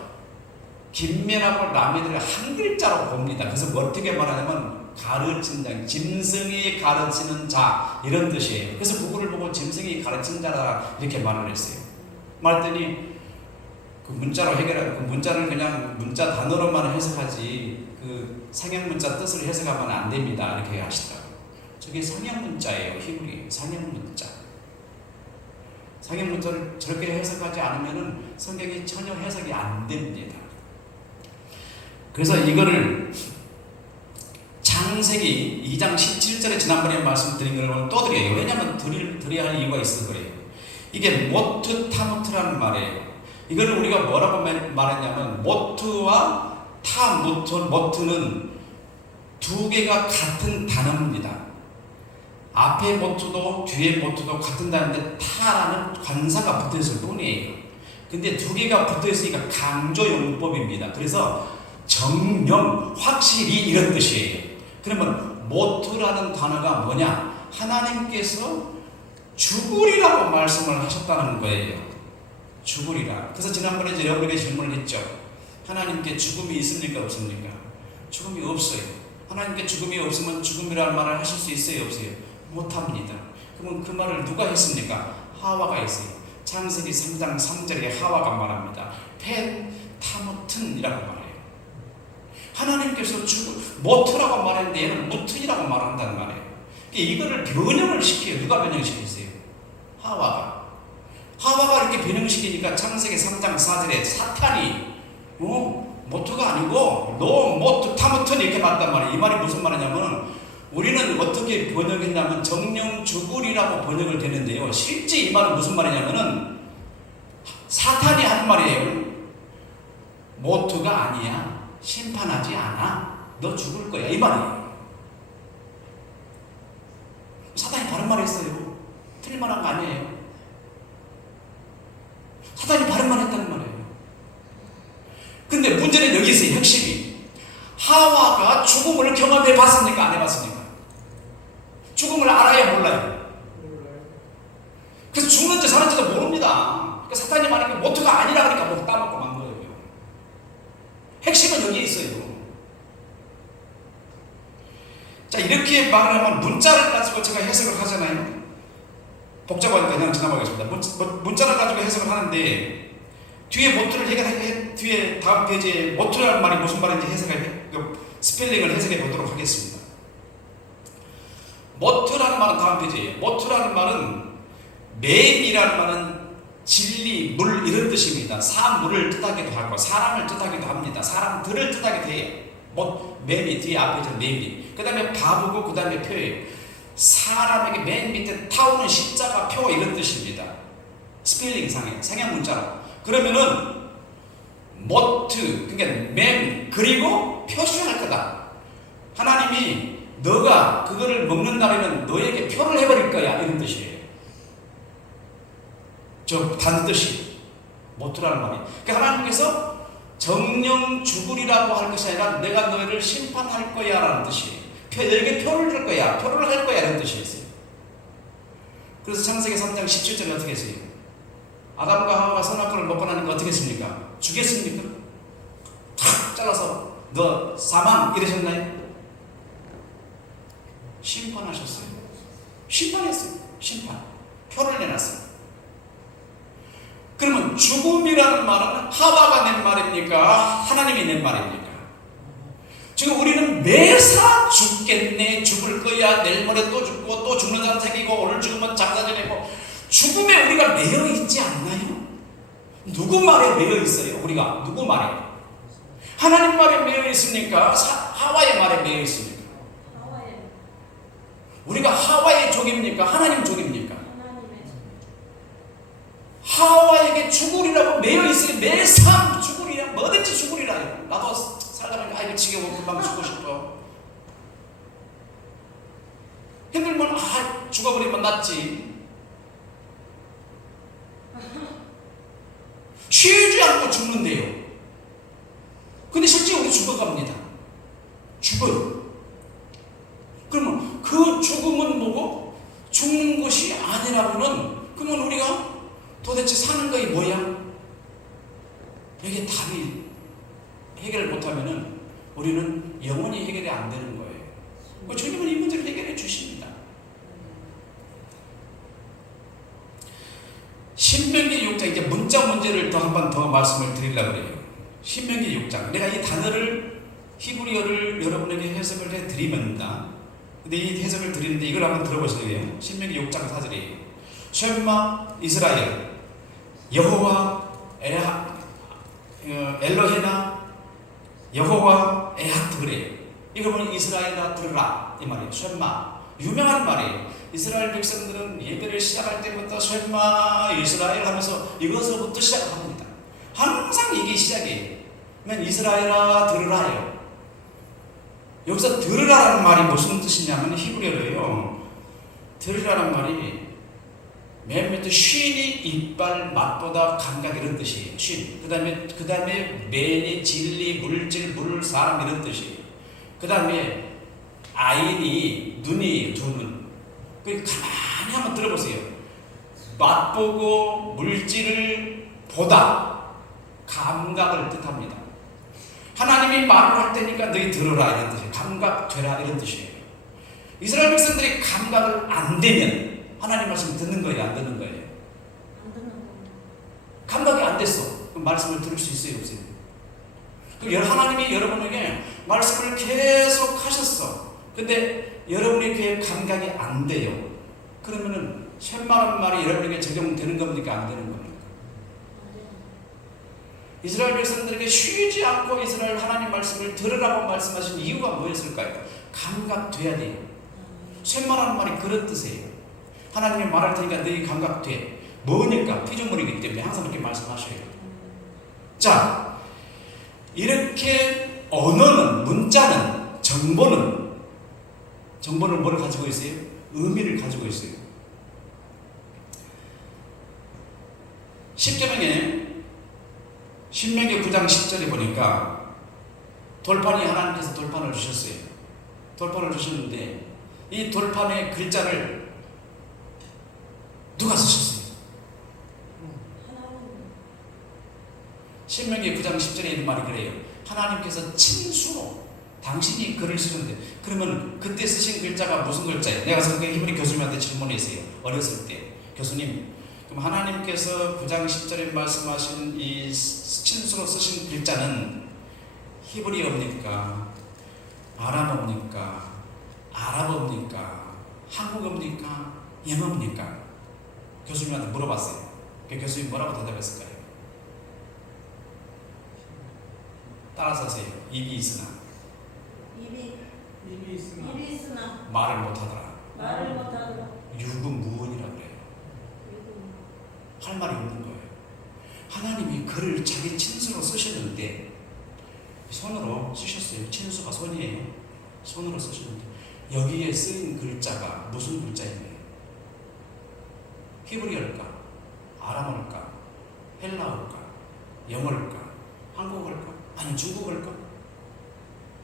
긴멜하고 라메드를 한 글자로 봅니다. 그래서 어떻게 말하냐면 가르친다, 짐승이 가르치는 자 이런 뜻이에요. 그래서 구글을 보고 짐승이 가르친 자라 이렇게 말을 했어요. 말했더니 그 문자로 해결할 그 문자를 그냥 문자 단어로만 해석하지 그 상형 문자 뜻을 해석하면 안 됩니다. 이렇게 하시더라고요. 저게 상형 문자예요. 히브리 상형 문자. 상형 문자를 저렇게 해석하지 않으면은 성경이 전혀 해석이 안 됩니다. 그래서 이거를 창세기 2장 17절에 지난번에 말씀드린 걸 또 드려요. 왜냐하면 드려야 할 이유가 있어서 그래요. 이게 모트 타무트라는 말이에요. 이걸 우리가 뭐라고 말했냐면 모트와 모트는 두 개가 같은 단어입니다. 앞에 모트도 뒤에 모트도 같은 단어인데 타라는 관사가 붙어있을 뿐이에요. 근데 두 개가 붙어있으니까 강조용법입니다. 그래서 정령, 확실히 이런 뜻이에요. 그러면 모트라는 단어가 뭐냐? 하나님께서 죽으리라고 말씀을 하셨다는 거예요. 죽으리라. 그래서 지난번에 여러분에게 질문을 했죠. 하나님께 죽음이 있습니까? 없습니까? 죽음이 없어요. 하나님께 죽음이 없으면 죽음이라는 말을 하실 수 있어요? 없어요? 못합니다. 그러면 그 말을 누가 했습니까? 하와가 했어요. 창세기 3장 3절에 하와가 말합니다. 타무튼이라고 말해요. 하나님께서 모트라고 말했는데 얘는 무튼이라고 말한다는 말이에요. 이거를 변형을 시켜요. 누가 변형시켰어요? 하와가 이렇게 변형시키니까 창세기 3장 4절에 사탄이 모트가 아니고 모트 타무튼 이렇게 말했단 말이에요. 이 말이 무슨 말이냐면 우리는 어떻게 번역했냐면 정령 죽으리라고 번역을 되는데요. 실제 이 말은 무슨 말이냐면은 사탄이 한 말이에요. 모트가 아니야. 심판하지 않아. 너 죽을 거야. 이 말이에요. 사탄이 바른 말 했어요. 틀린 말 한 거 아니에요. 사탄이 바른 말 했다는 말이에요. 근데 문제는 여기 있어요. 핵심이. 하와가 죽음을 경험해 봤습니까? 안 해봤습니까? 죽음을 알아야 몰라요. 그래서 죽는지 사는지도 모릅니다. 그러니까 사탄이 말하는 게 모트가 아니라 그러니까 목 따먹고 만 거예요. 핵심은 여기에 있어요. 자, 이렇게 말을 하면 문자를 가지고 제가 해석을 하잖아요. 복잡하니까 그냥 지나가겠습니다. 문자를 가지고 해석을 하는데 뒤에 모트를 뒤에 다음 페이지에 모트라는 말이 무슨 말인지 스펠링을 해석해 보도록 하겠습니다. 모트라는 말은 다음 페이지예요. 모트라는 말은 맹이라는 말은 진리, 물 이런 뜻입니다. 사물을 뜻하기도 하고 사람을 뜻하기도 합니다. 사람들을 뜻하기도 해요. 맹이 뒤에 앞에 있는 맹이. 그 다음에 바보고 그 다음에 표예요. 사람에게 맨 밑에 타오는 십자가 표 이런 뜻입니다. 스펠링 상에 상형 문자로. 그러면은 모트 그러니까 맹 그리고 표시할 거다. 하나님이 너가 그거를 먹는다면 너에게 표를 해버릴 거야 이런 뜻이에요. 저 단뜻이 모트라는 말이. 그러니까 하나님께서 정령 죽으리라고 할 것이 아니라 내가 너희를 심판할 거야 라는 뜻이에요. 너에게 표를 줄 거야, 표를 할 거야 라는 뜻이었어요. 그래서 창세기 3장 17절에 어떻게 했어요? 아담과 하와가 선악과를 먹고 나니까 어떻게 했습니까? 죽였습니까? 탁 잘라서 너 사망 이러셨나요? 심판하셨어요. 심판했어요. 심판. 표를 내놨어요. 그러면 죽음이라는 말은 하와가 낸 말입니까? 하나님이 낸 말입니까? 지금 우리는 매사 죽겠네, 죽을 거야, 내일 모레 또 죽고 또 죽는 사람 생기고 오늘 죽으면 장사 지내고 죽음에 우리가 매여 있지 않나요? 누구 말에 매여 있어요? 우리가 누구 말에? 하나님 말에 매여 있습니까? 하와의 말에 매여 있습니까? 우리가 하와의 족입니까? 하나님 족입니까? 하와에게 죽으리라고 매여 있어요. 매사 죽으리라, 뭐든지 죽으리라요. 나도 살다 보니까 아이고 지겨워 금방 죽고 싶어. 힘들면 죽어버리면 낫지. 쉬지 않고 죽는데요. 근데 실제 우리 죽어갑니다. 죽어요. 그러면 그 죽음은 뭐고? 죽는 것이 아니라고는 그러면 우리가 도대체 사는 것이 뭐야? 이게 답이 해결을 못하면은 우리는 영원히 해결이 안 되는 거예요. 주님은 이 문제를 해결해 주십니다. 신명기 6장 이제 문자 문제를 한 번 더 말씀을 드리려고 해요. 신명기 6장. 내가 이 단어를 히브리어를 여러분에게 해석을 해드립니다. 근데 이 해석을 드리는데 이걸 한번 들어보시게요. 신명기 6장 4절이에요. 쉔마 이스라엘 여호와 엘로헤나 여호와 에하트 그래요. 이거 보면 이스라엘아 들으라 이 말이에요. 쉔마 유명한 말이에요. 이스라엘 백성들은 예배를 시작할 때부터 쉔마 이스라엘 하면서 이것으로부터 시작합니다. 항상 이게 시작이에요. 그러면 이스라엘아 들으라요. 여기서 들으라는 말이 무슨 뜻이냐면 히브리어로요. 들으라는 말이 맨 밑에 쉰이 이빨 맛보다 감각 이런 뜻이에요. 쉰. 그 다음에 매니 진리 물질 물 사람 이런 뜻이에요. 그 다음에 아인이 눈이 두 눈. 가만히 한번 들어보세요. 맛보고 물질을 보다 감각을 뜻합니다. 하나님이 말을 할 테니까 너희 들어라 이런 뜻이에요. 감각되라 이런 뜻이에요. 이스라엘 백성들이 감각을 안 되면 하나님 말씀 듣는 거예요, 안 듣는 거예요? 안 듣는 거. 감각이 안 됐어. 그럼 말씀을 들을 수 있어요, 없어요? 하나님이 여러분에게 말씀을 계속 하셨어. 근데 여러분의 귀에 감각이 안 돼요. 그러면은 쉔마라는 말이 여러분에게 적용되는 겁니까? 안 되는 겁니까? 이스라엘 백성들에게 쉬지 않고 이스라엘 하나님 말씀을 들으라고 말씀하신 이유가 뭐였을까요? 감각돼야 돼요. 쉔마라는 말이 그런 뜻이에요. 하나님이 말할 테니까 너희 감각돼. 뭐니까? 피조물이기 때문에 항상 이렇게 말씀하셔야 돼요. 자, 이렇게 언어는, 문자는, 정보는 뭐를 가지고 있어요? 의미를 가지고 있어요. 십계명에 신명기 9장 10절에 보니까 돌판이 하나님께서 돌판을 주셨어요. 돌판을 주셨는데 이 돌판의 글자를 누가 쓰셨어요? 신명기 9장 10절에 있는 말이 그래요. 하나님께서 친수로 당신이 글을 쓰는데 그러면 그때 쓰신 글자가 무슨 글자예요? 내가 히브리 교수님한테 질문했어요. 어렸을 때. 교수님, 그럼 하나님께서 9장 10절에 말씀하신 이 친수로 쓰신 글자는 히브리어입니까? 아람어입니까? 아랍어입니까? 한국어입니까? 영어입니까? 교수님한테 물어봤어요. 그 교수님 뭐라고 대답했을까요? 따라서 하세요. 입이 있으나 말을 못하더라. 유구무원이라고 그래요. 할 말이 없는 거예요. 하나님이 글을 자기 친수로 쓰셨는데 손으로 쓰셨어요. 친수가 손이에요. 손으로 쓰셨는데 여기에 쓰인 글자가 무슨 글자인가요? 히브리어일까? 아람어일까? 헬라어일까? 영어일까? 한국어일까? 아니 중국어일까?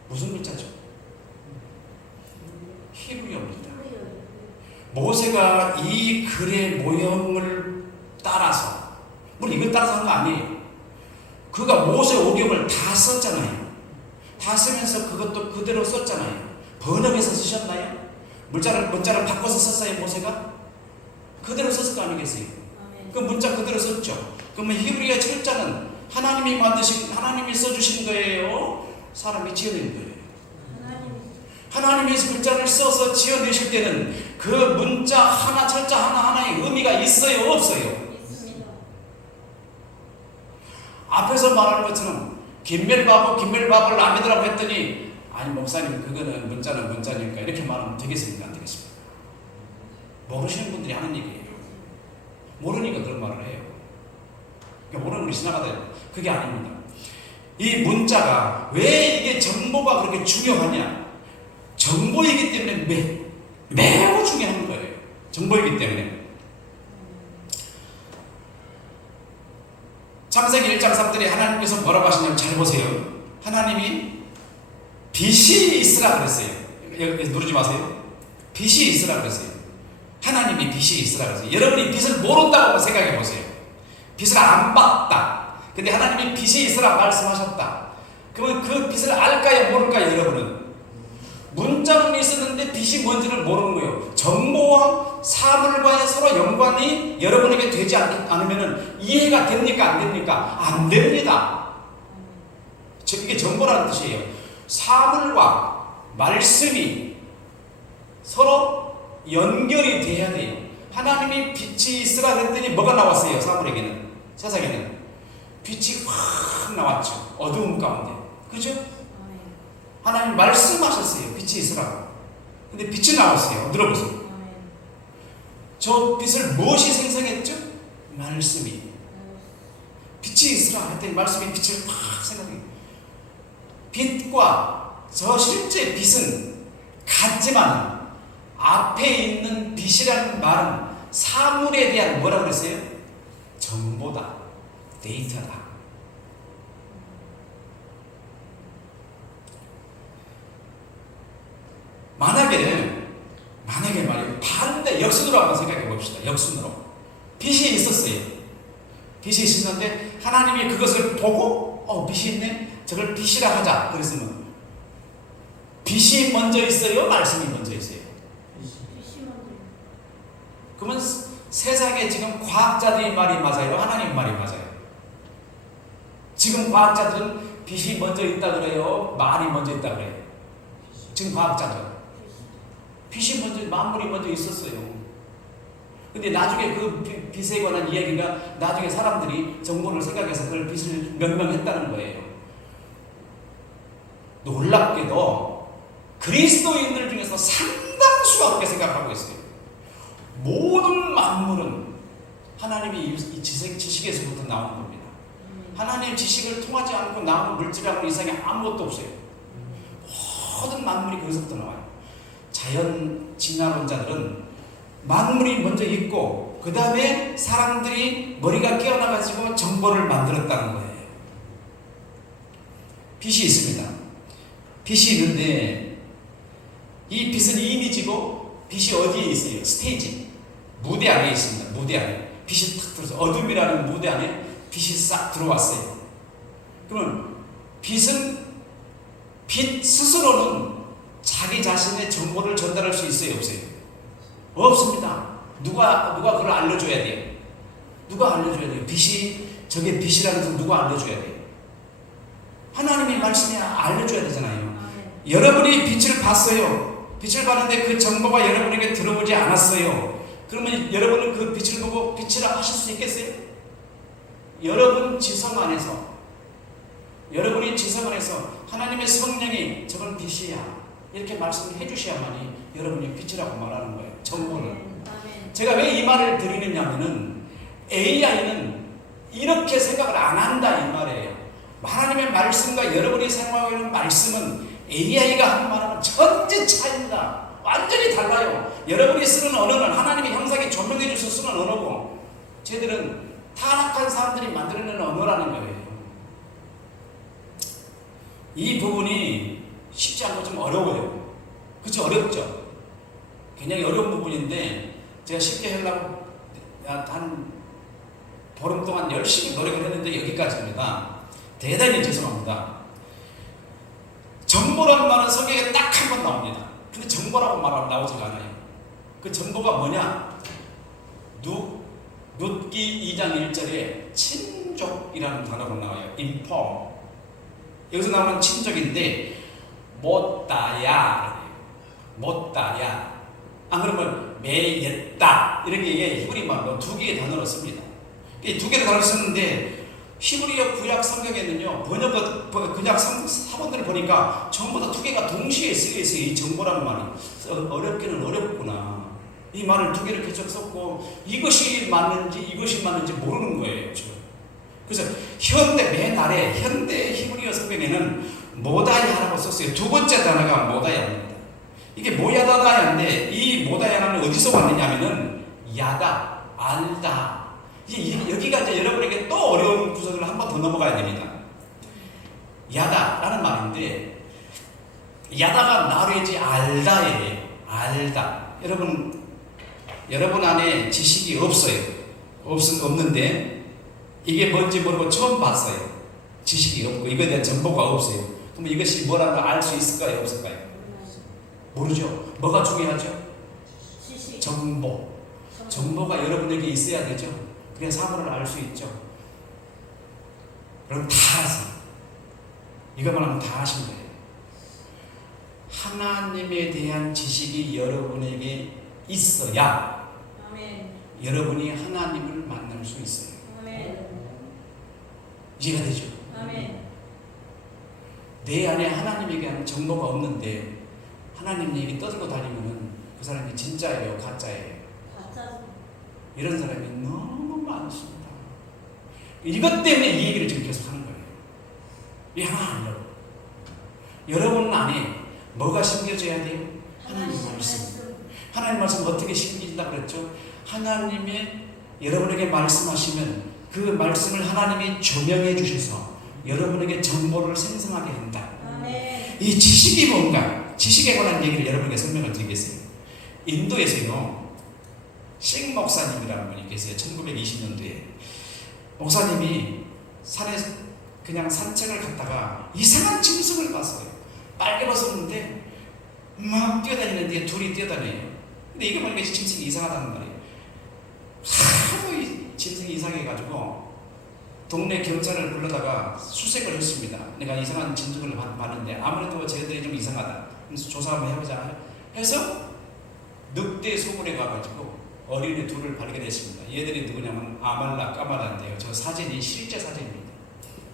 무슨 글자죠? 히브리어입니다. 모세가 이 글의 모형을 따라서, 물론 이걸 따라서 한 거 아니에요. 그가 모세 오경을 다 썼잖아요. 다 쓰면서 그것도 그대로 썼잖아요. 번역해서 쓰셨나요? 문자를 바꿔서 썼어요, 모세가? 그대로 썼을 거 아니겠어요? 그 문자 그대로 썼죠. 그러면 히브리어 철자는 하나님이 써주신 거예요? 사람이 지어낸 거예요? 하나님이 글자를 써서 지어내실 때는 그 문자 하나, 철자 하나하나의 의미가 있어요, 없어요? 있습니다. 앞에서 말하는 것처럼 김멜밥을 라면이라고 했더니 아니 목사님 그거는 문자는 문자니까 이렇게 말하면 되겠습니까? 안 되겠습니까? 모르시는 분들이 하는 얘기예요. 모르니까 그런 말을 해요. 그러니까 모르는 분이 지나가다 그게 아닙니다. 이 문자가 왜 이게 정보가 그렇게 중요하냐? 정보이기 때문에 매우 중요한 거예요. 정보이기 때문에. 창세기 1장 3절에 하나님께서 뭐라고 하시냐면 잘 보세요. 하나님이 빛이 있으라 그랬어요. 여기 누르지 마세요. 빛이 있으라 그랬어요. 하나님이 빛이 있으라 그랬어요. 여러분이 빛을 모른다고 생각해 보세요. 빛을 안 봤다. 근데 하나님이 빛이 있으라 말씀하셨다. 그러면 그 빛을 알까요, 모를까요, 여러분은? 문자는 있었는데 빛이 빛이 뭔지를 모르는 거예요. 정보와 사물과의 서로 연관이 여러분에게 되지 않으면 이해가 됩니까? 안 됩니까? 안 됩니다. 이게 정보라는 뜻이에요. 사물과 말씀이 서로 연결이 돼야 돼요. 하나님이 빛이 있으라 그랬더니 뭐가 나왔어요? 사물에게는, 세상에는 빛이 확 나왔죠. 어두움 가운데. 그죠? 하나님 말씀하셨어요. 빛이 있으라고. 근데 빛이 나왔어요. 들어보세요. 저 빛을 무엇이 생성했죠? 말씀이. 빛이 있으라 했더니 말씀이 빛을 확 생성해요. 빛과 저 실제 빛은 같지만 앞에 있는 빛이라는 말은 사물에 대한 뭐라고 그랬어요? 정보다. 데이터다. 만약에 말이에요. 반대 역순으로 한번 생각해 봅시다. 역순으로. 빛이 있었어요. 빛이 있었는데 하나님이 그것을 보고 빛이 있네. 저걸 빛이라 하자. 그랬으면 빛이 먼저 있어요? 말씀이 먼저 있어요? 빛이 먼저. 그러면 세상에 지금 과학자들이 말이 맞아요? 하나님 말이 맞아요? 지금 과학자들은 빛이 먼저 있다 그래요? 말이 먼저 있다 그래요? 지금 과학자들 빛이 먼저, 만물이 먼저 있었어요. 근데 나중에 그 빛에 관한 이야기가 나중에 사람들이 정보를 생각해서 그걸 빛을 명명했다는 거예요. 놀랍게도 그리스도인들 중에서 상당수가 그렇게 생각하고 있어요. 모든 만물은 하나님의 이 지식에서부터 나오는 겁니다. 하나님의 지식을 통하지 않고 나오는 물질하고 이상이 아무것도 없어요. 모든 만물이 거기서부터 나와요. 자연 진화론자들은 만물이 먼저 있고 그 다음에 사람들이 머리가 깨어나가지고 정보를 만들었다는 거예요. 빛이 있습니다. 빛이 있는데 이 빛은 이미지고 빛이 어디에 있어요? 스테이지, 무대 안에 있습니다. 무대 안에 빛이 탁 들어서 어둠이라는 무대 안에 빛이 싹 들어왔어요. 그러면 빛은 빛 스스로는 자기 자신의 정보를 전달할 수 있어요? 없어요? 없습니다. 누가 그걸 알려줘야 돼요? 누가 알려줘야 돼요? 빛이 저게 빛이라는 것을 누가 알려줘야 돼요? 하나님의 말씀이 알려줘야 되잖아요. 여러분이 빛을 봤어요. 빛을 봤는데 그 정보가 여러분에게 들어오지 않았어요. 그러면 여러분은 그 빛을 보고 빛이라 하실 수 있겠어요? 여러분이 지성 안에서 하나님의 성령이 저건 빛이야 이렇게 말씀을 해주셔야만이 여러분이 빛이라고 말하는 거예요. 정보를. 제가 왜 이 말을 드리느냐면은 AI는 이렇게 생각을 안 한다 이 말이에요. 하나님의 말씀과 여러분이 생각하고 있는 말씀은 AI가 하는 말하면 천지 차이입니다. 완전히 달라요. 여러분이 쓰는 언어는 하나님의 형상에 조명해 주셔서 쓰는 언어고 쟤들은 타락한 사람들이 만들어내는 언어라는 거예요. 이 부분이 쉽지 않고 좀 어려워요. 그쵸? 어렵죠? 굉장히 어려운 부분인데 제가 쉽게 하려고 한 보름 동안 열심히 노력을 했는데 여기까지입니다. 대단히 죄송합니다. 정보라는 말은 성경에 딱 한 번 나옵니다. 근데 정보라고 말하면 나오지가 않아요. 그 정보가 뭐냐? 룻기 2장 1절에 친족이라는 단어가 나와요. inform. 여기서 나오는 친족인데 못다야. 안 그러면 매였다. 이렇게 히브리 말로 두 개의 단어를 씁니다. 이 두 개의 단어를 쓰는데 히브리어 구약 성경에는요 그냥 사본들을 보니까 전부 다 두 개가 동시에 쓰여 있어요. 이 정보라는 말이 어렵기는 어렵구나. 이 말을 두 개를 계속 썼고 이것이 맞는지 모르는 거예요. 그래서 맨 아래 현대 히브리어 성경에는 모다야라고 썼어요. 두 번째 단어가 모다야입니다. 이게 모야다야인데 이 모다야는 어디서 왔느냐면은 야다, 알다. 여기가 이제 여러분에게 또 어려운 구석을 한 번 더 넘어가야 됩니다. 야다라는 말인데 야다가 나르지 알다예요. 알다. 여러분 안에 지식이 없는데 이게 뭔지 모르고 처음 봤어요. 지식이 없고 이거에 대한 정보가 없어요. 그럼 이것이 뭐라는 걸 알 수 있을까요? 없을까요? 모르죠. 뭐가 중요하죠? 지식. 정보. 정보가 여러분에게 있어야 되죠. 그래야 사물을 알 수 있죠. 그럼 다 아세요. 이것만 하면 다 아신 거예요. 하나님에 대한 지식이 여러분에게 있어야 아멘. 여러분이 하나님을 만날 수 있어요. 아멘. 이해가 되죠? 아멘. 내 안에 하나님에 대한 정보가 없는데 하나님 얘기 떠들고 다니면은 그 사람이 진짜예요, 가짜예요? 가짜죠. 이런 사람이 너무 많습니다. 이것 때문에 이 얘기를 지금 계속 하는 거예요. 이 하나 아니라고. 여러분 안에 뭐가 심겨져야 돼요? 하나님 말씀. 하나님 말씀 어떻게 심겨진다 그랬죠? 하나님의 여러분에게 말씀하시면 그 말씀을 하나님이 조명해 주셔서 여러분에게 정보를 생성하게 한다. 아멘. 이 지식이 뭔가? 지식에 관한 얘기를 여러분에게 설명을 드리겠어요. 인도에서요, 식 목사님이라는 분이 계세요. 1920년도에 목사님이 산에 그냥 산책을 갔다가 이상한 짐승을 봤어요. 빨개 벗었는데 막 뛰어다니는데 둘이 뛰어다녀요. 근데 이거 보니까 짐승이 이상하다는 말이에요. 하도 이 짐승이 이상해가지고 동네 경찰을 불러다가 수색을 했습니다. 내가 이상한 짐승을 봤는데 아무래도 쟤들이 좀 이상하다. 그래서 조사 한번 해보자 해서 늑대 소굴에 가가지고 어린애 둘을 발견했습니다. 얘들이 누구냐면 아말라 까말라인데요. 저 사진이 실제 사진입니다.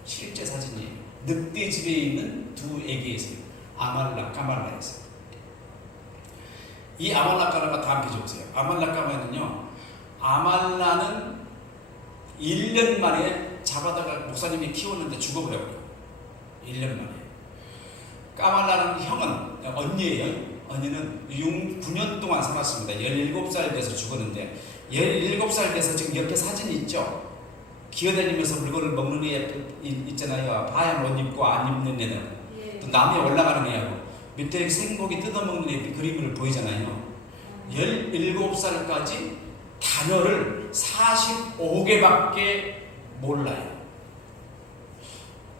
실제 사진이 늑대 집에 있는 두 애기에서요. 아말라 까말라에서. 이 아말라 까말라가 다 함께 적으세요. 아말라 까말라는요, 아말라는 1년 만에 잡아다가 목사님이 키웠는데 죽어버렸고요. 1년 만에. 까말라는 형은 언니예요. 언니는 9년 동안 살았습니다. 17살 돼서 죽었는데 17살 돼서 지금 옆에 사진이 있죠. 기어다니면서 물건을 먹는 애 있잖아요. 하얀 옷 입고 안 입는 애는. 예. 또 나무에 올라가는 애하고 밑에 생고기 뜯어먹는 애 그림을 보이잖아요. 17살까지 단어를 45개밖에 몰라요.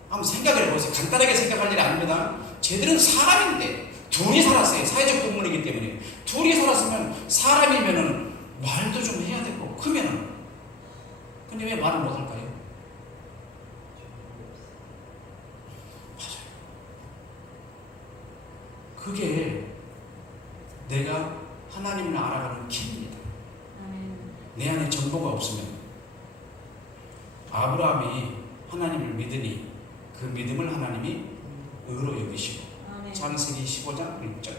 한번 생각을 해보세요. 간단하게 생각할 일이 아닙니다. 쟤들은 사람인데 둘이 살았어요. 사회적 동물이기 때문에. 둘이 살았으면 사람이면은 말도 좀 해야 되고 크면은. 근데 왜 말을 못할까요? 맞아요. 그게 내가 하나님을 알아가는 길입니다. 아멘. 내 안에 정보가 없으면 아브라함이 하나님을 믿으니 그 믿음을 하나님이 의로 여기시고 아멘. 창세기 15장 1절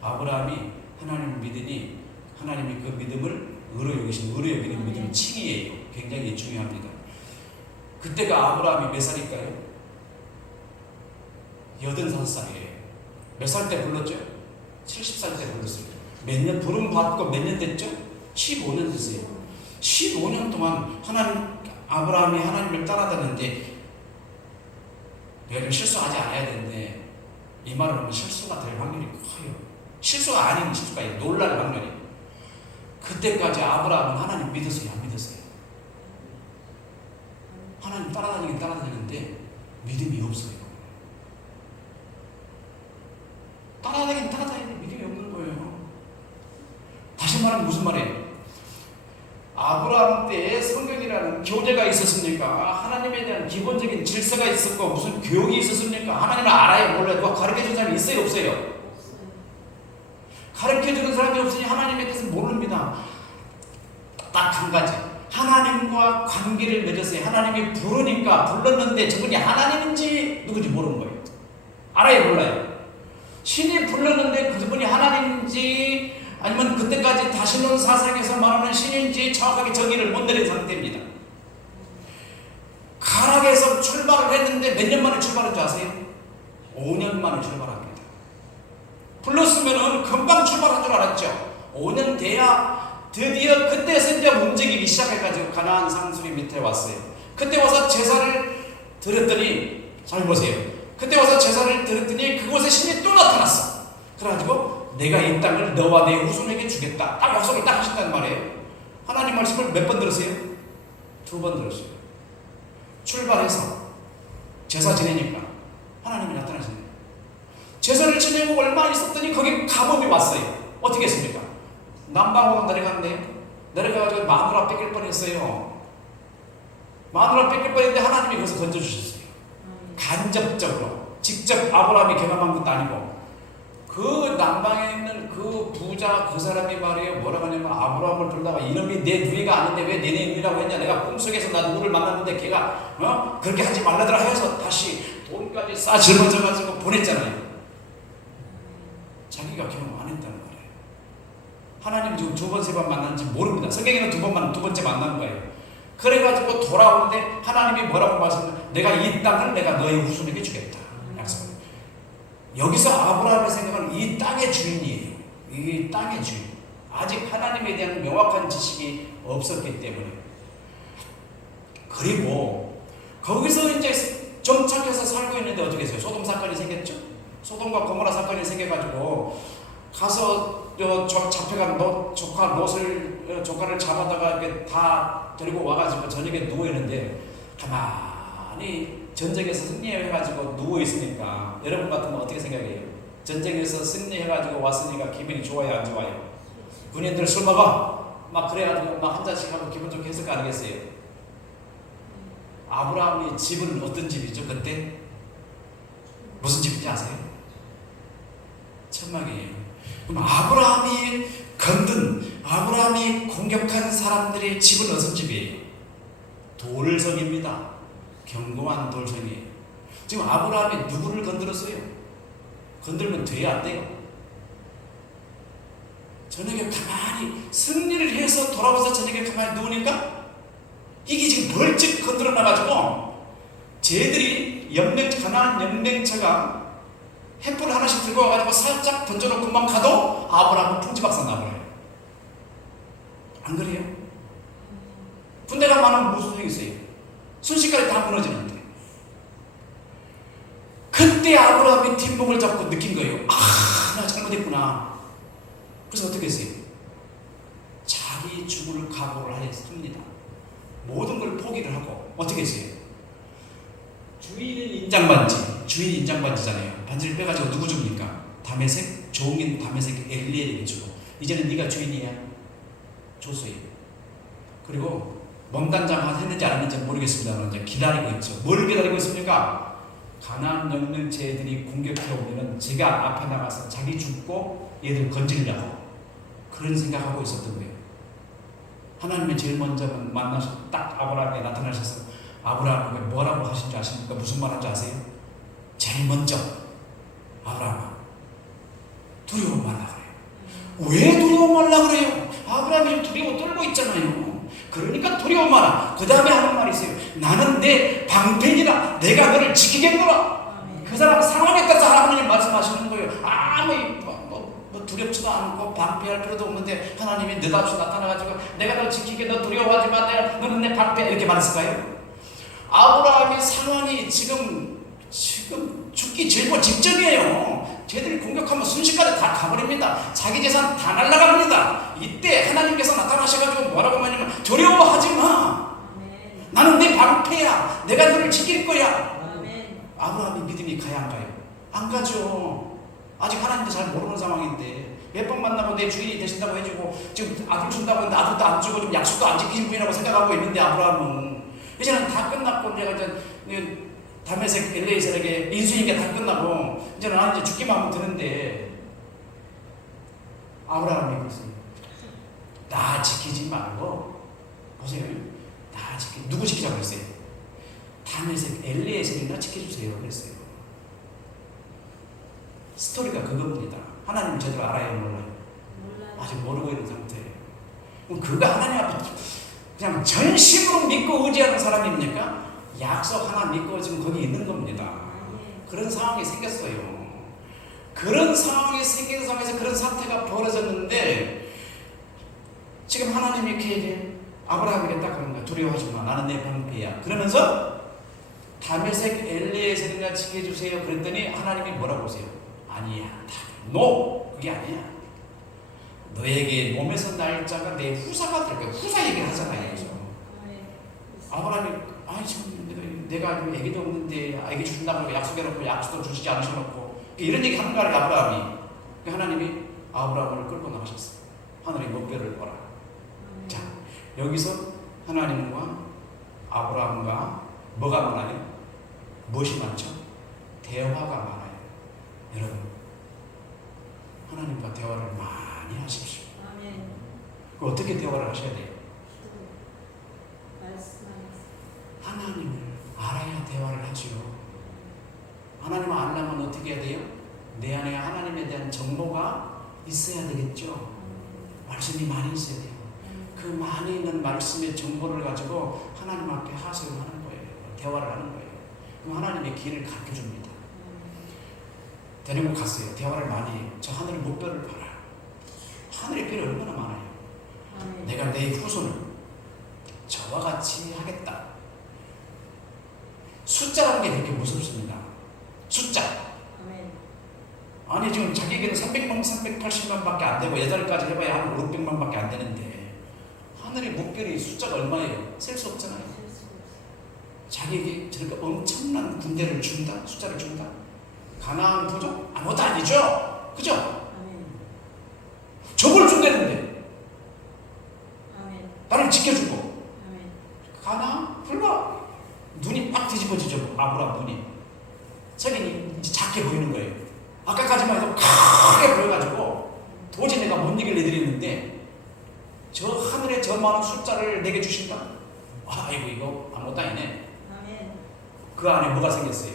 아브라함이 하나님을 믿으니 하나님이 그 믿음을 의로 여기시고 의로 여기는 믿음이 칭의예요. 굉장히 중요합니다. 그때가 아브라함이 몇 살일까요? 85살이에요. 몇 살 때 불렀죠? 70살 때 불렀어요. 몇 년 부름 받고 몇 년 됐죠? 15년 됐어요. 15년 동안 아브라함이 하나님을 따라다녔는데 내가 좀 실수하지 않아야 되는데 이 말을 하면 실수가 될 확률이 커요. 실수가 아닌 실수가 놀랄 확률이. 그때까지 아브라함은 하나님 믿었어요? 안 믿었어요? 하나님 따라다니긴 따라다니는데 믿음이 없어요. 따라다니는 믿음이 없는 거예요. 다시 말하면 무슨 말이에요? 아브라함 때에 성경이라는 교재가 있었습니까? 하나님에 대한 기본적인 질서가 있었고 무슨 교육이 있었습니까? 하나님을 알아요? 몰라요? 누가 가르쳐준 사람이 있어요? 없어요? 없어요. 가르쳐주는 사람이 없으니 하나님에 대해서 모릅니다. 딱 한 가지. 하나님과 관계를 맺었어요. 하나님이 부르니까 불렀는데 저분이 하나님인지 누군지 모르는 거예요. 알아요? 몰라요? 신이 불렀는데 그분이 하나님인지 아니면 그때까지 다시는 사상에서 말하는 신인지 정확하게 정의를 못 내린 상태입니다. 가락에서 출발을 했는데 몇 년 만에 출발한 줄 아세요? 5년 만에 출발합니다. 불렀으면 금방 출발한 줄 알았죠. 5년 돼야 드디어 그때서 이제 움직이기 시작해가지고 가나안 상수리 밑에 왔어요. 그때 와서 제사를 드렸더니 잘 보세요. 그때 와서 제사를 드렸더니 그곳에 신이 또 나타났어. 그래가지고 내가 이 땅을 너와 내 후손에게 주겠다. 딱 약속을 딱 하신단 말이에요. 하나님 말씀을 몇 번 들었어요? 2번 들었어요. 출발해서 제사 지내니까 하나님이 나타나시네요. 제사를 지내고 얼마 있었더니 거기 가뭄이 왔어요. 어떻게 했습니까? 남방으로 내려갔네요. 내려가가지고 마누라 뺏길 뻔했어요. 마누라 뺏길 뻔했는데 하나님이 거기서 건져주셨어요. 간접적으로. 직접 아브라함이 경험한 것도 아니고 그 남방에 있는 그 부자 그 사람이 말이에요. 뭐라고 하냐면 아브라함을 부르다가 이놈이 내 누이가 아닌데 왜 내내 누이라고 했냐. 내가 꿈속에서 나 누구를 만났는데 걔가 그렇게 하지 말라더라 해서 다시 돈까지 싸 짊어져가지고 보냈잖아요. 자기가 경험 안 했다는 거예요. 하나님 지금 두 번, 세 번 만났는지 모릅니다. 성경에는 두 번째 만난 거예요. 그래가지고 돌아오는데 하나님이 뭐라고 말씀하셨냐. 내가 이 땅을 내가 너의 후손에게 주겠다. 약속. 여기서 아브라함의 생각은 이 땅의 주인이에요. 이 땅의 주인. 아직 하나님에 대한 명확한 지식이 없었기 때문에. 그리고 거기서 이제 정착해서 살고 있는데 어떻게 했어요? 소돔 사건이 생겼죠? 소돔과 고모라 사건이 생겨가지고 가서 잡혀간 조카를 잡아다가 이렇게 다 데리고 와가지고 저녁에 누워 있는데 가만히 전쟁에서 승리해가지고 누워 있으니까 여러분 같으면 어떻게 생각해요? 전쟁에서 승리해가지고 왔으니까 기분이 좋아요, 안 좋아요? 군인들 술 먹어 막 그래가지고 막 한 잔씩 하고 기분 좋게 했을 거 아니겠어요? 아브라함의 집은 어떤 집이죠 그때? 무슨 집인지 아세요? 천막이에요. 그럼 아브라함이 건든 아브라함이 공격한 사람들의 집은 어떤 집이에요? 돌성입니다. 견고한 돌성이에요. 지금 아브라함이 누구를 건드렸어요? 건들면 돼야 안 돼요. 저녁에 가만히 승리를 해서 돌아와서 저녁에 가만히 누우니까 이게 지금 벌쩍 건드려 놔가지고 쟤들이 가나안 연맹차가 횃불 하나씩 들고 와가지고 살짝 던져놓고만 가도 아브라함은 풍지박산 나버려요. 안 그래요? 군대가 많으면 무슨 소용이 있어요? 순식간에 다 무너지는데. 그때 아브라함이 뒷목을 잡고 느낀 거예요. 나 잘못했구나. 그래서 어떻게 했어요? 자기 죽을 각오를 했습니다. 모든 걸 포기를 하고 어떻게 했어요? 주인은 인장반지잖아요. 반지를 빼가지고 누구 줍니까? 다메섹, 종인 다메섹 엘리엘에게 주고 이제는 네가 주인이야. 줬어요. 그리고 몸단장 했는지 안 했는지 모르겠습니다만 이제 기다리고 있죠. 뭘 기다리고 있습니까? 가나안 연맹체들이 공격해 오면은 제가 앞에 나가서 자기 죽고 얘들 건지려고 그런 생각하고 있었던 거예요. 하나님이 제일 먼저 만나서 딱 아브라함에 나타나셔서 아브라함에게 뭐라고 하신 줄 아십니까? 무슨 말 한지 아세요? 제일 먼저 아브라함아 두려워 말라 그래요. 왜 두려워 말라 그래요? 아브라함이 두려워 떨고 있잖아요. 그러니까 두려워 마라. 그 다음에 하는 말이 있어요. 나는 내 방편이라 내가 너를 지키겠노라. 그 사람 상황에 따라서 하나님 말씀하시는 거예요. 뭐 두렵지도 않고 방패할 필요도 없는데 하나님이 느닷없이 나타나가지고 내가 널 지키게 너 두려워하지 마. 너는 내 방패 이렇게 말했을까요? 아브라함의 상황이 지금 죽기 직전이에요. 쟤들이 공격하면 순식간에 다 가버립니다. 자기 재산 다 날아갑니다. 이때 하나님께서 나타나셔가지고 뭐라고 하냐면 두려워하지 마. 나는 내 방패야. 내가 너를 지킬 거야. 아브라함의 믿음이 가야 안 가요? 안 가죠. 아직 하나님도 잘 모르는 상황인데 몇 번 만나고 내 주인이 되신다고 해주고 지금 아들 준다고 했는데 아들도 안 주고 좀 약속도 안 지키신 분이라고 생각하고 있는데 아브라함은 이제는 다 끝났고 내가 이제 다메섹 엘리에셀에게 인수인계 다 끝나고 이제는 나는 이제 죽기만 하면 되는데 아브라함이 그랬어요. 나 지키지 말고 보세요. 누구 지키자고 그랬어요? 다메섹 엘리에셀이나 지켜주세요 그랬어요. 스토리가 그겁니다. 하나님 제대로 알아요 몰라요? 아직 모르고 있는 상태예요. 그럼 그거 하나님 앞에 그냥 전심으로 믿고 의지하는 사람입니까? 약속 하나 믿고 지금 거기 있는 겁니다. 그런 상황이 생겼어요. 그런 상황이 생긴 상황에서 그런 사태가 벌어졌는데 지금 하나님이 이렇게 얘기해 아브라함에게 딱 그런 거야. 두려워하지 마. 나는 내 방패야. 그러면서 다메섹 엘리에셀이나 지켜주세요. 그랬더니 하나님이 뭐라고 하세요? 아니야. 그게 아니야. 너에게 몸에서 날 자가 내 후사가 될 거야. 후사 얘기를 하잖아요. 그래서 아브라함이 지금 내가 애기도 없는데 애기 준다고 약속해놓고 약속도 주시지 않으셔놓고 이런 얘기 하는 거 아니에요, 아브라함이. 하나님이 아브라함을 끌고 나가셨어요. 하늘의 목별을 보라. 아멘. 자, 여기서 하나님과 아브라함과 뭐가 많아요? 무엇이 많죠? 대화가 많아요. 여러분, 하나님과 대화를 많이 하십시오. 아멘. 그 어떻게 대화를 하셔야 돼요? 말씀하겠습니다. 하나님을 알아야 대화를 하죠. 하나님을 알려면 어떻게 해야 돼요? 내 안에 하나님에 대한 정보가 있어야 되겠죠. 말씀이 많이 있어야 돼요. 그 많이 있는 말씀의 정보를 가지고 하나님 앞에 하소연을 하는 거예요. 대화를 하는 거예요. 그럼 하나님의 길을 가르쳐 줍니다. 데리고 갔어요. 대화를 많이 해요. 저 하늘의 목별을 봐라. 하늘의 별이 얼마나 많아요. 아멘. 내가 내 후손을 저와 같이 하겠다. 숫자라는 게 그렇게 무섭습니다. 숫자. 아멘. 아니 지금 자기에게는 300만, 380만밖에 안 되고 8가지 해봐야 한 5, 600만밖에 안 되는데 하늘의 목별이 숫자가 얼마예요? 셀 수 없잖아요. 셀 수가 없어요. 자기에게 저렇게 엄청난 군대를 준다? 숫자를 준다? 가나안 부족? 아무것도 아니죠? 그죠? 아멘. 적을 준다는데 아멘. 나를 지켜주고 아멘. 가나? 불과 눈이 빡 뒤집어지죠. 아브라함 눈이 저기 이제 작게 보이는 거예요. 아까까지만 해도 크게 보여가지고 도저히 내가 못 이길 애들이었는데 저 하늘에 저 많은 숫자를 내게 주신다? 아이고 이거 아무것도 아니네. 아멘. 그 안에 뭐가 생겼어요?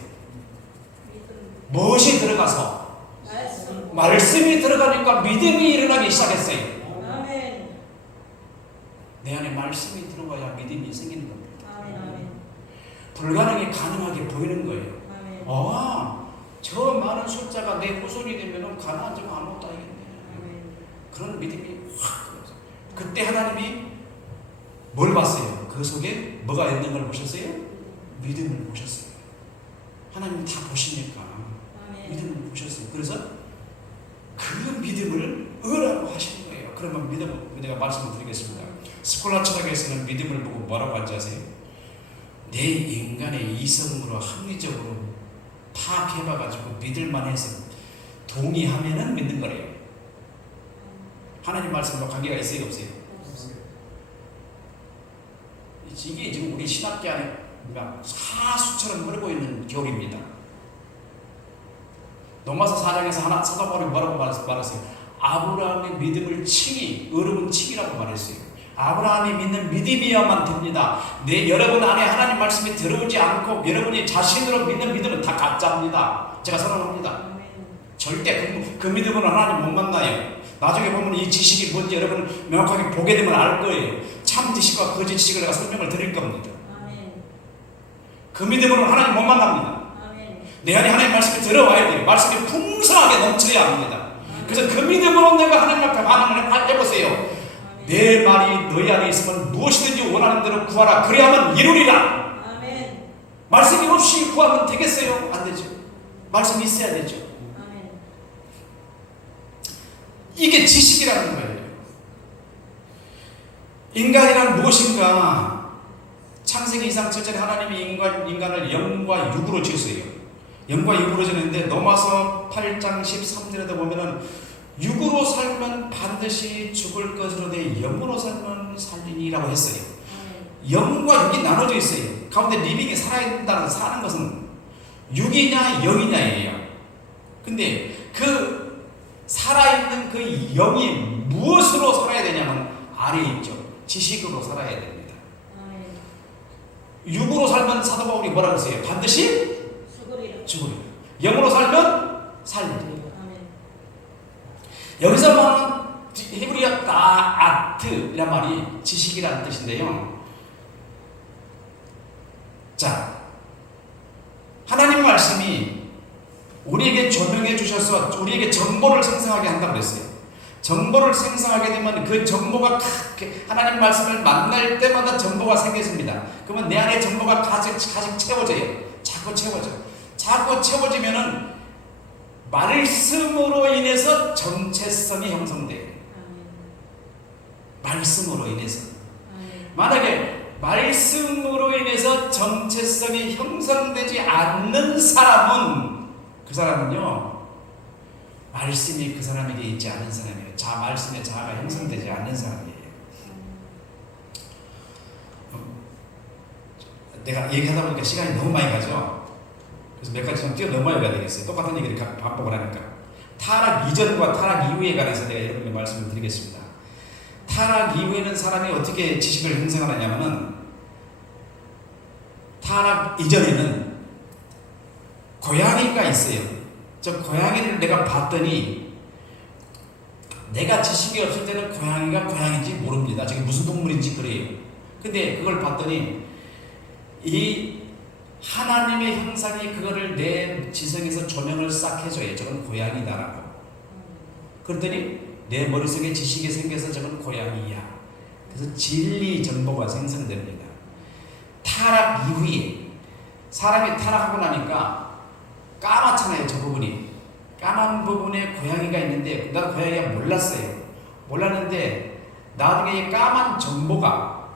믿음. 무엇이 들어가서 말씀. 말씀이 들어가니까 믿음이 일어나기 시작했어요. 아멘. 내 안에 말씀이 들어가야 믿음이 생기는 겁니다. 아멘. 아멘. 불가능이 가능하게 보이는 거예요. 아멘. 저 많은 숫자가 내 후손이 되면 가나안 좀 아무것도 아니겠네. 아멘. 그런 믿음이 확 들어서 그때 하나님이 뭘 봤어요? 그 속에 뭐가 있는 걸 보셨어요? 믿음을 보셨어요. 하나님 다 보시니까 아멘. 믿음을 보셨어요. 그래서 그 믿음을 의라고 하시는 거예요. 그러면 믿음을 내가 말씀을 드리겠습니다. 스콜라 철학에서는 믿음을 보고 뭐라고 하지 아세요? 내 인간의 이성으로 합리적으로 파악해봐가지고 믿을만해서 동의하면은 믿는 거래요. 하나님 말씀과 관계가 있어요, 없어요? 없어요. 이게 지금 우리 신학계 안에 사수처럼 흐르고 있는 교리입니다. 로마서 4장에서 사도 바울이 뭐라고 말했어요? 아브라함의 믿음을 칭의, 의로운 칭이라고 말했어요. 아브라함이 믿는 믿음이어야만 됩니다. 여러분 안에 하나님 말씀이 들어오지 않고 여러분이 자신으로 믿는 믿음은 다 가짜입니다. 제가 선언합니다. 아멘. 절대 그 믿음으로 하나님 못 만나요. 나중에 보면 이 지식이 뭔지 여러분 명확하게 보게 되면 알 거예요. 참 지식과 거짓 지식을 내가 설명을 드릴 겁니다. 아멘. 그 믿음으로 하나님 못 만납니다. 아멘. 내 안에 하나님 말씀이 들어와야 돼요. 말씀이 풍성하게 넘쳐야 합니다. 그래서 그 믿음으로 내가 하나님 앞에 반응을 해보세요. 내 말이 너희 안에 있으면 무엇이든지 원하는 대로 구하라. 그래야만 이루리라. 아멘. 말씀이 없이 구하면 되겠어요? 안 되죠. 말씀이 있어야 되죠. 아멘. 이게 지식이라는 거예요. 인간이란 무엇인가? 창세기 2장 7절에 하나님이 인간을 영과 육으로 지었어요. 영과 육으로 지었는데 로마서 8장 13절에도 보면은 육으로 살면 반드시 죽을 것으로 돼 영으로 살면 살리니라고 했어요. 영과 육이 나눠져 있어요. 가운데 리빙이 살아있다는 사는 것은 육이냐 영이냐예요. 근데 그 살아있는 그 영이 무엇으로 살아야 되냐면 아래에 있죠. 지식으로 살아야 됩니다. 육으로 살면 사도 바울이 뭐라고 했어요? 반드시 죽으리라. 영으로 살면 살리리라. 여기서 말하는 히브리어 다아트란 말이 지식이라는 뜻인데요. 자, 하나님 말씀이 우리에게 조명해 주셔서 우리에게 정보를 생성하게 한다고 그랬어요. 정보를 생성하게 되면 그 정보가 하나님 말씀을 만날 때마다 정보가 생겨집니다. 그러면 내 안에 정보가 가득 채워져요. 자꾸 채워져. 자꾸 채워지면은 말씀으로 인해서 정체성이 형성돼요. 말씀으로 인해서. 만약에 말씀으로 인해서 정체성이 형성되지 않는 사람은 그 사람은요 말씀이 그 사람에게 있지 않은 사람이에요. 말씀의 자아가 형성되지 않는 사람이에요. 내가 얘기하다 보니까 시간이 너무 많이 가죠. 그래서 몇 가지 좀 뛰어넘어야 되겠어요. 똑같은 얘기를 반복을 하니까. 타락 이전과 타락 이후에 관해서 내가 여러분께 말씀을 드리겠습니다. 타락 이후에는 사람이 어떻게 지식을 형성하느냐면은, 타락 이전에는 고양이가 있어요. 저 고양이를 내가 봤더니, 내가 지식이 없을 때는 고양이가 고양이인지 모릅니다. 저게 무슨 동물인지 그래요. 근데 그걸 봤더니 이 하나님의 형상이 그거를 내 지성에서 조명을 싹 해줘요. 저건 고양이다라고. 그랬더니 내 머릿속에 지식이 생겨서 저건 고양이야. 그래서 진리 정보가 생성됩니다. 타락 이후에 사람이 타락하고 나니까 까맣잖아요. 저 부분이 까만 부분에 고양이가 있는데 난 고양이가 몰랐는데 나중에 이 까만 정보가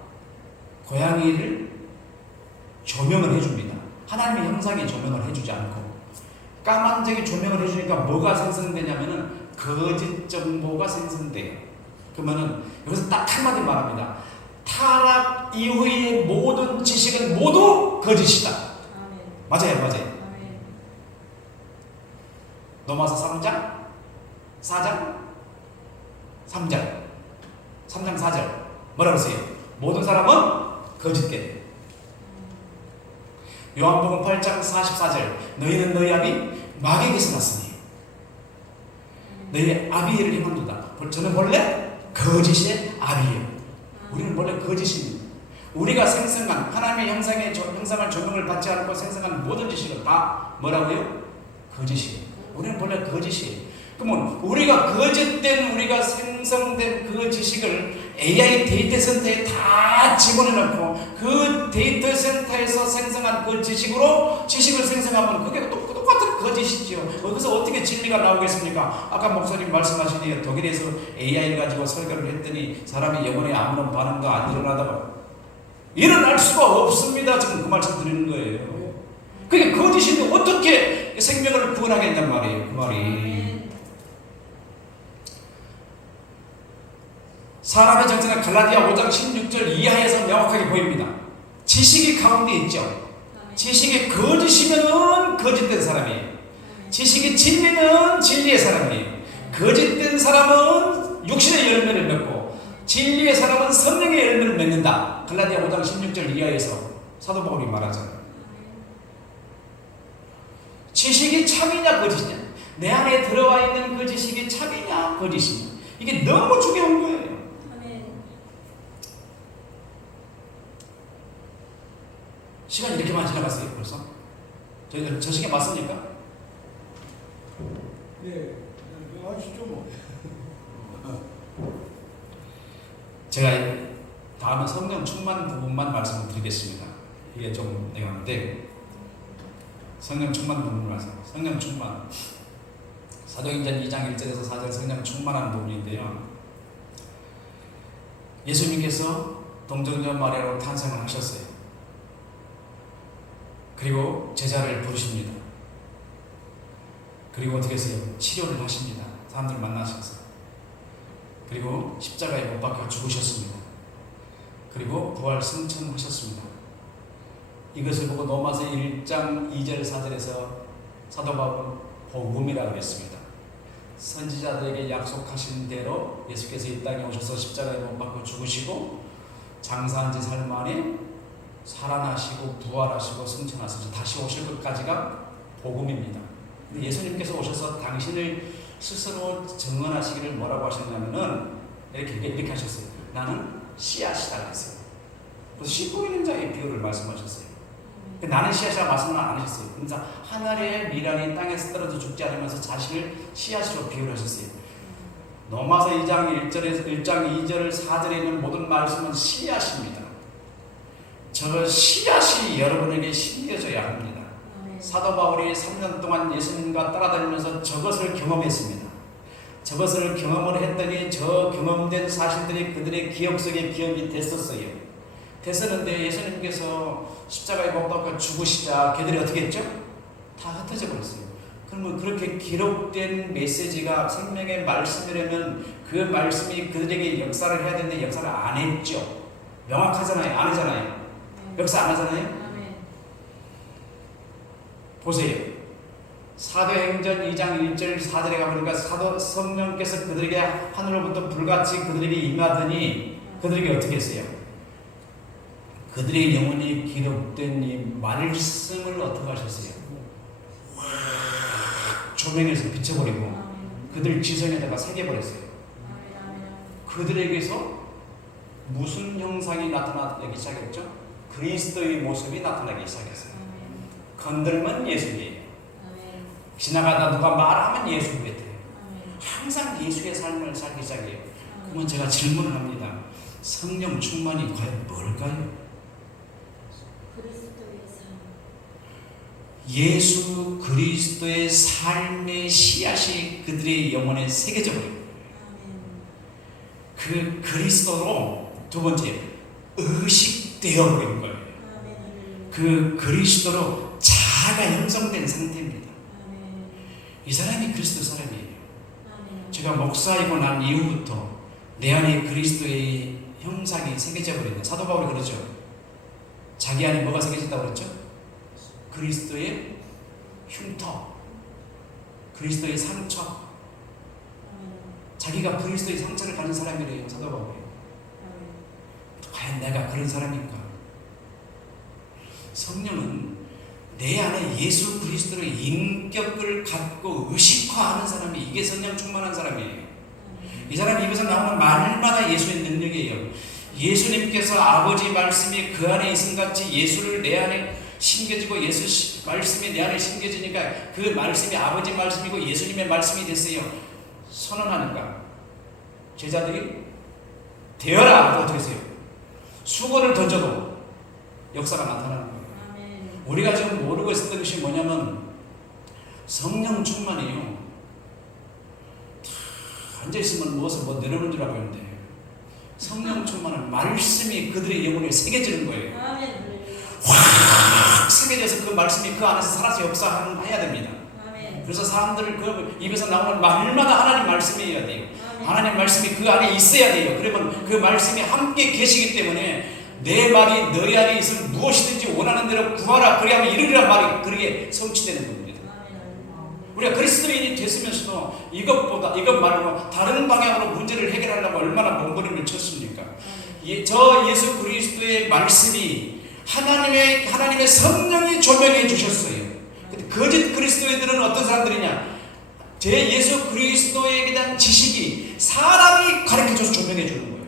고양이를 조명을 해줍니다. 하나님의 형상이 조명을 해주지 않고 까만색이 조명을 해주니까 뭐가 생성되냐면은 거짓 정보가 생성돼요. 그러면은 여기서 딱 한마디 말합니다. 타락 이후의 모든 지식은 모두 거짓이다. 맞아요. 로마서 3장 4장 4절 뭐라고 써요? 모든 사람은 거짓게. 요한복음 8장 44절 너희는 너희 아비 마귀에게서 났으니 너희 아비를 행한도다. 저는 원래 거짓의 아비예요. 우리는 원래 거짓입니다. 우리가 생성한 하나님의 형상을 조명을 받지 않고 생성한 모든 지식은 다 뭐라고요? 거짓이에요. 우리는 원래 거짓이에요. 그러면 우리가 우리가 생성된 그 지식을 AI 데이터 센터에 다 집어넣고 그 데이터 센터에서 생성한 그 지식을 생성하면 그게 똑같은 거짓이죠. 거기서 어떻게 진리가 나오겠습니까? 아까 목사님 말씀하시니 독일에서 AI 가지고 설교를 했더니 사람이 영혼에 아무런 반응도 안 일어나다가 일어날 수가 없습니다. 지금 그 말씀 드리는 거예요. 그게 거짓인데 어떻게 생명을 구원하겠냔 말이에요. 그 말이. 사람의 정체는 갈라디아 5장 16절 이하에서 명확하게 보입니다. 지식이 가운데 있죠. 지식이 거짓이면 거짓된 사람이에요. 지식이 진리면 진리의 사람이에요. 거짓된 사람은 육신의 열매를 맺고 진리의 사람은 성령의 열매를 맺는다. 갈라디아 5장 16절 이하에서 사도 바울이 말하잖아요. 지식이 참이냐 거짓이냐, 내 안에 들어와 있는 그 지식이 참이냐 거짓이냐, 이게 너무 중요한 거예요. 시간이 이렇게 많이 지나갔어요 벌써? 저희들 저 시간 맞습니까? 네, 아시죠 뭐. 제가 다음에 성령 충만 부분만 말씀을 드리겠습니다. 이게 좀 내가는데 성령 충만 부분 말씀. 성령 충만. 사도행전 2장 1절에서 4절 성령 충만한 부분인데요. 예수님께서 동정녀 마리아로 탄생을 하셨어요. 그리고 제자를 부르십니다. 그리고 어떻게 했어요? 치료를 하십니다. 사람들 만나셔서. 그리고 십자가에 못 박혀 죽으셨습니다. 그리고 부활 승천하셨습니다. 이것을 보고 로마서 1장 2절 4절에서 사도 바울은 복음이라고 그랬습니다. 선지자들에게 약속하신 대로 예수께서 이 땅에 오셔서 십자가에 못 박혀 죽으시고 장사한 지 사흘 만에 살아나시고 부활하시고 승천하셔서 다시 오실 것까지가 복음입니다. 근데 예수님께서 오셔서 당신을 스스로 증언하시기를 뭐라고 하셨냐면은 이렇게 하셨어요. 나는 씨앗이다 그랬어요. 그래서 씻고 있는 자의 비유를 말씀하셨어요. 나는 씨앗이라 말씀을 안 하셨어요. 그래서 하늘의 미랄이 땅에서 떨어져 죽지 않으면서 자신을 씨앗으로 비유를 하셨어요. 로마서 2장 2절 4절에 있는 모든 말씀은 씨앗입니다. 저 씨앗이 여러분에게 심겨져야 합니다. 사도 바울이 3년 동안 예수님과 따라다니면서 저것을 경험했습니다. 저것을 경험을 했더니 저 경험된 사실들이 그들의 기억 속에 기억이 됐었어요. 됐었는데 예수님께서 십자가에 못 박혀 죽으시자 걔들이 어떻게 했죠? 다 흩어져 버렸어요. 그러면 그렇게 기록된 메시지가 생명의 말씀이라면 그 말씀이 그들에게 역사를 해야 되는데 역사를 안 했죠. 명확하잖아요. 안 하잖아요. 역사 안 하잖아요. 아멘. 보세요. 사도행전 2장 1절 4절에 가보니까 사도 성령께서 그들에게 하늘로부터 불같이 그들에게 임하더니 그들에게 어떻게 했어요? 그들의 영혼이 기록된 이 말씀을 어떻게 하셨어요? 조명해서 비춰버리고 아멘. 그들 지성에다가 새겨버렸어요. 아멘. 아멘. 그들에게서 무슨 형상이 나타나기 시작했죠? 그리스도의 모습이 나타나기 시작했어요. 아멘. 건들면 예수예요. 아멘. 지나가다 누가 말하면 예수 같아요. 아멘. 항상 예수의 삶을 살기 시작해요. 그러면 제가 질문을 합니다. 성령 충만이 과연 뭘까요? 그리스도의 삶. 예수 그리스도의 삶의 씨앗이 그들의 영혼에 새겨져 버려요. 아멘. 그 그리스도로 두 번째 의식되어 버린 거예요. 아멘. 그 그리스도로 자아가 형성된 상태입니다. 아멘. 이 사람이 그리스도 사람이에요. 아멘. 제가 목사이고 난 이후부터 내 안에 그리스도의 형상이 새겨져 버린다. 사도 바울이 그러죠. 자기 안에 뭐가 새겨진다고 그랬죠? 그리스도의 흉터, 그리스도의 상처. 아멘. 자기가 그리스도의 상처를 가진 사람이래요. 사도 바울이. 아멘. 과연 내가 그런 사람인가? 성령은 내 안에 예수 그리스도의 인격을 갖고 의식화하는 사람이 이게 성령 충만한 사람이에요. 이 사람이 입에서 나오는 말마다 예수의 능력이에요. 예수님께서 아버지 말씀이 그 안에 있음같이 예수를 내 안에 심겨지고 예수 말씀이 내 안에 심겨지니까 그 말씀이 아버지 말씀이고 예수님의 말씀이 됐어요. 선언하는가? 제자들이 되어라 어떻게 했어요? 수건을 던져도 역사가 나타나는 거예요. 아멘. 우리가 지금 모르고 있었던 것이 뭐냐면 성령 충만이에요. 앉아있으면 무엇을 뭐 내려오는 줄 알고 있는데 성령 충만은 말씀이 그들의 영혼에 새겨지는 거예요. 아멘. 확 새겨져서 그 말씀이 그 안에서 살아서 역사해야 됩니다. 아멘. 그래서 사람들 그 입에서 나오는 말마다 하나님 말씀이어야 돼요. 아멘. 하나님 말씀이 그 안에 있어야 돼요. 그러면 그 말씀이 함께 계시기 때문에 내 말이 너희 안에 있으면 무엇이든지 원하는 대로 구하라 그리하면 이르리란 말이 그렇게 성취되는 겁니다. 우리가 그리스도인이 됐으면서도 이것 말고 다른 방향으로 문제를 해결하려고 얼마나 몸부림을 쳤습니까? 저 예수 그리스도의 말씀이 하나님의 성령이 조명해 주셨어요. 근데 거짓 그리스도인들은 어떤 사람들이냐? 제 예수 그리스도에 대한 지식이 사람이 가르쳐줘서 조명해 주는 거예요.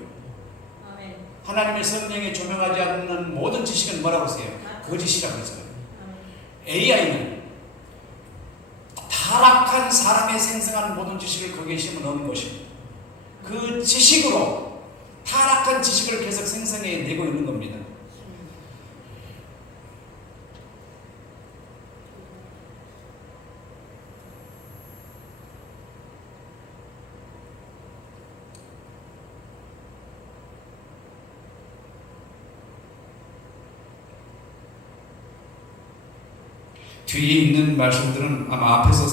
아멘. 하나님의 성령이 조명하지 않는 모든 지식은 뭐라고 하세요? 거짓이라고 했어요. AI는 타락한 사람의 생성한 모든 지식을 거기에 심어넣는 것입니다. 그 지식으로 타락한 지식을 계속 생성해내고 있는 겁니다. 뒤에 있는 말씀들은 아마 앞에서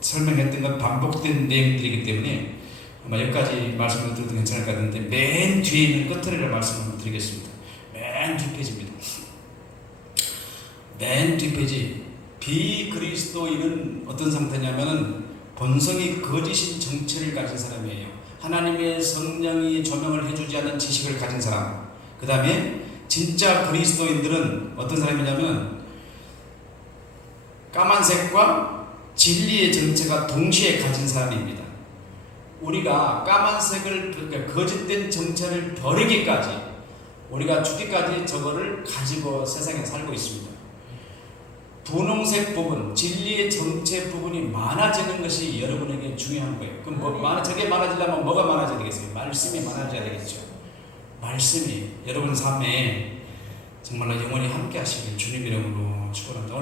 설명했던 것 반복된 내용들이기 때문에 아마 여기까지 말씀을 드려도 괜찮을 것 같은데 맨 뒤에 있는 끝들이라 말씀을 드리겠습니다. 맨 뒷페이지입니다. 맨 뒷페이지 비그리스도인은 어떤 상태냐면은 본성이 거짓인 정체를 가진 사람이에요. 하나님의 성령이 조명을 해주지 않는 지식을 가진 사람. 그 다음에 진짜 그리스도인들은 어떤 사람이냐면 까만색과 진리의 정체가 동시에 가진 사람입니다. 우리가 까만색을 그러니까 거짓된 정체를 버리기까지 우리가 죽기까지 저거를 가지고 세상에 살고 있습니다. 분홍색 부분, 진리의 정체 부분이 많아지는 것이 여러분에게 중요한 거예요. 그럼 저게 많아지려면 뭐가 많아져야 되겠어요? 말씀이 많아져야 되겠죠. 말씀이 여러분 삶에 정말로 영원히 함께 하시길 주님 이름으로 축원합니다.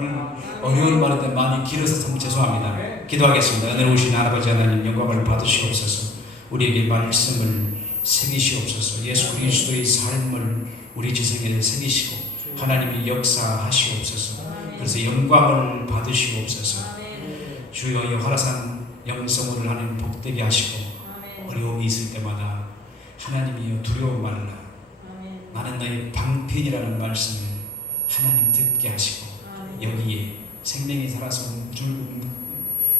오늘 어려운 말인데 많이 길어서 참 죄송합니다. 기도하겠습니다. 은혜로우신 아버지 하나님 영광을 받으시옵소서. 우리에게 말씀을 새기시옵소서. 예수 그리스도의 삶을 우리 지성에 새기시고 하나님이 역사하시옵소서. 그래서 영광을 받으시옵소서. 주여 여호와산 영성을 하나님 복되게 하시고 아멘. 어려움이 있을 때마다 하나님이여 두려워 말라. 아멘. 나는 너의 방편이라는 말씀을 하나님 듣게 하시고 아멘. 여기에 생명이 살아서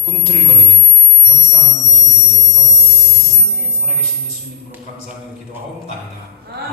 꿈틀거리는 역사하는 곳이 되게 하옵소서. 아멘. 살아계신 예수님으로 감사하며 기도하옵나이다.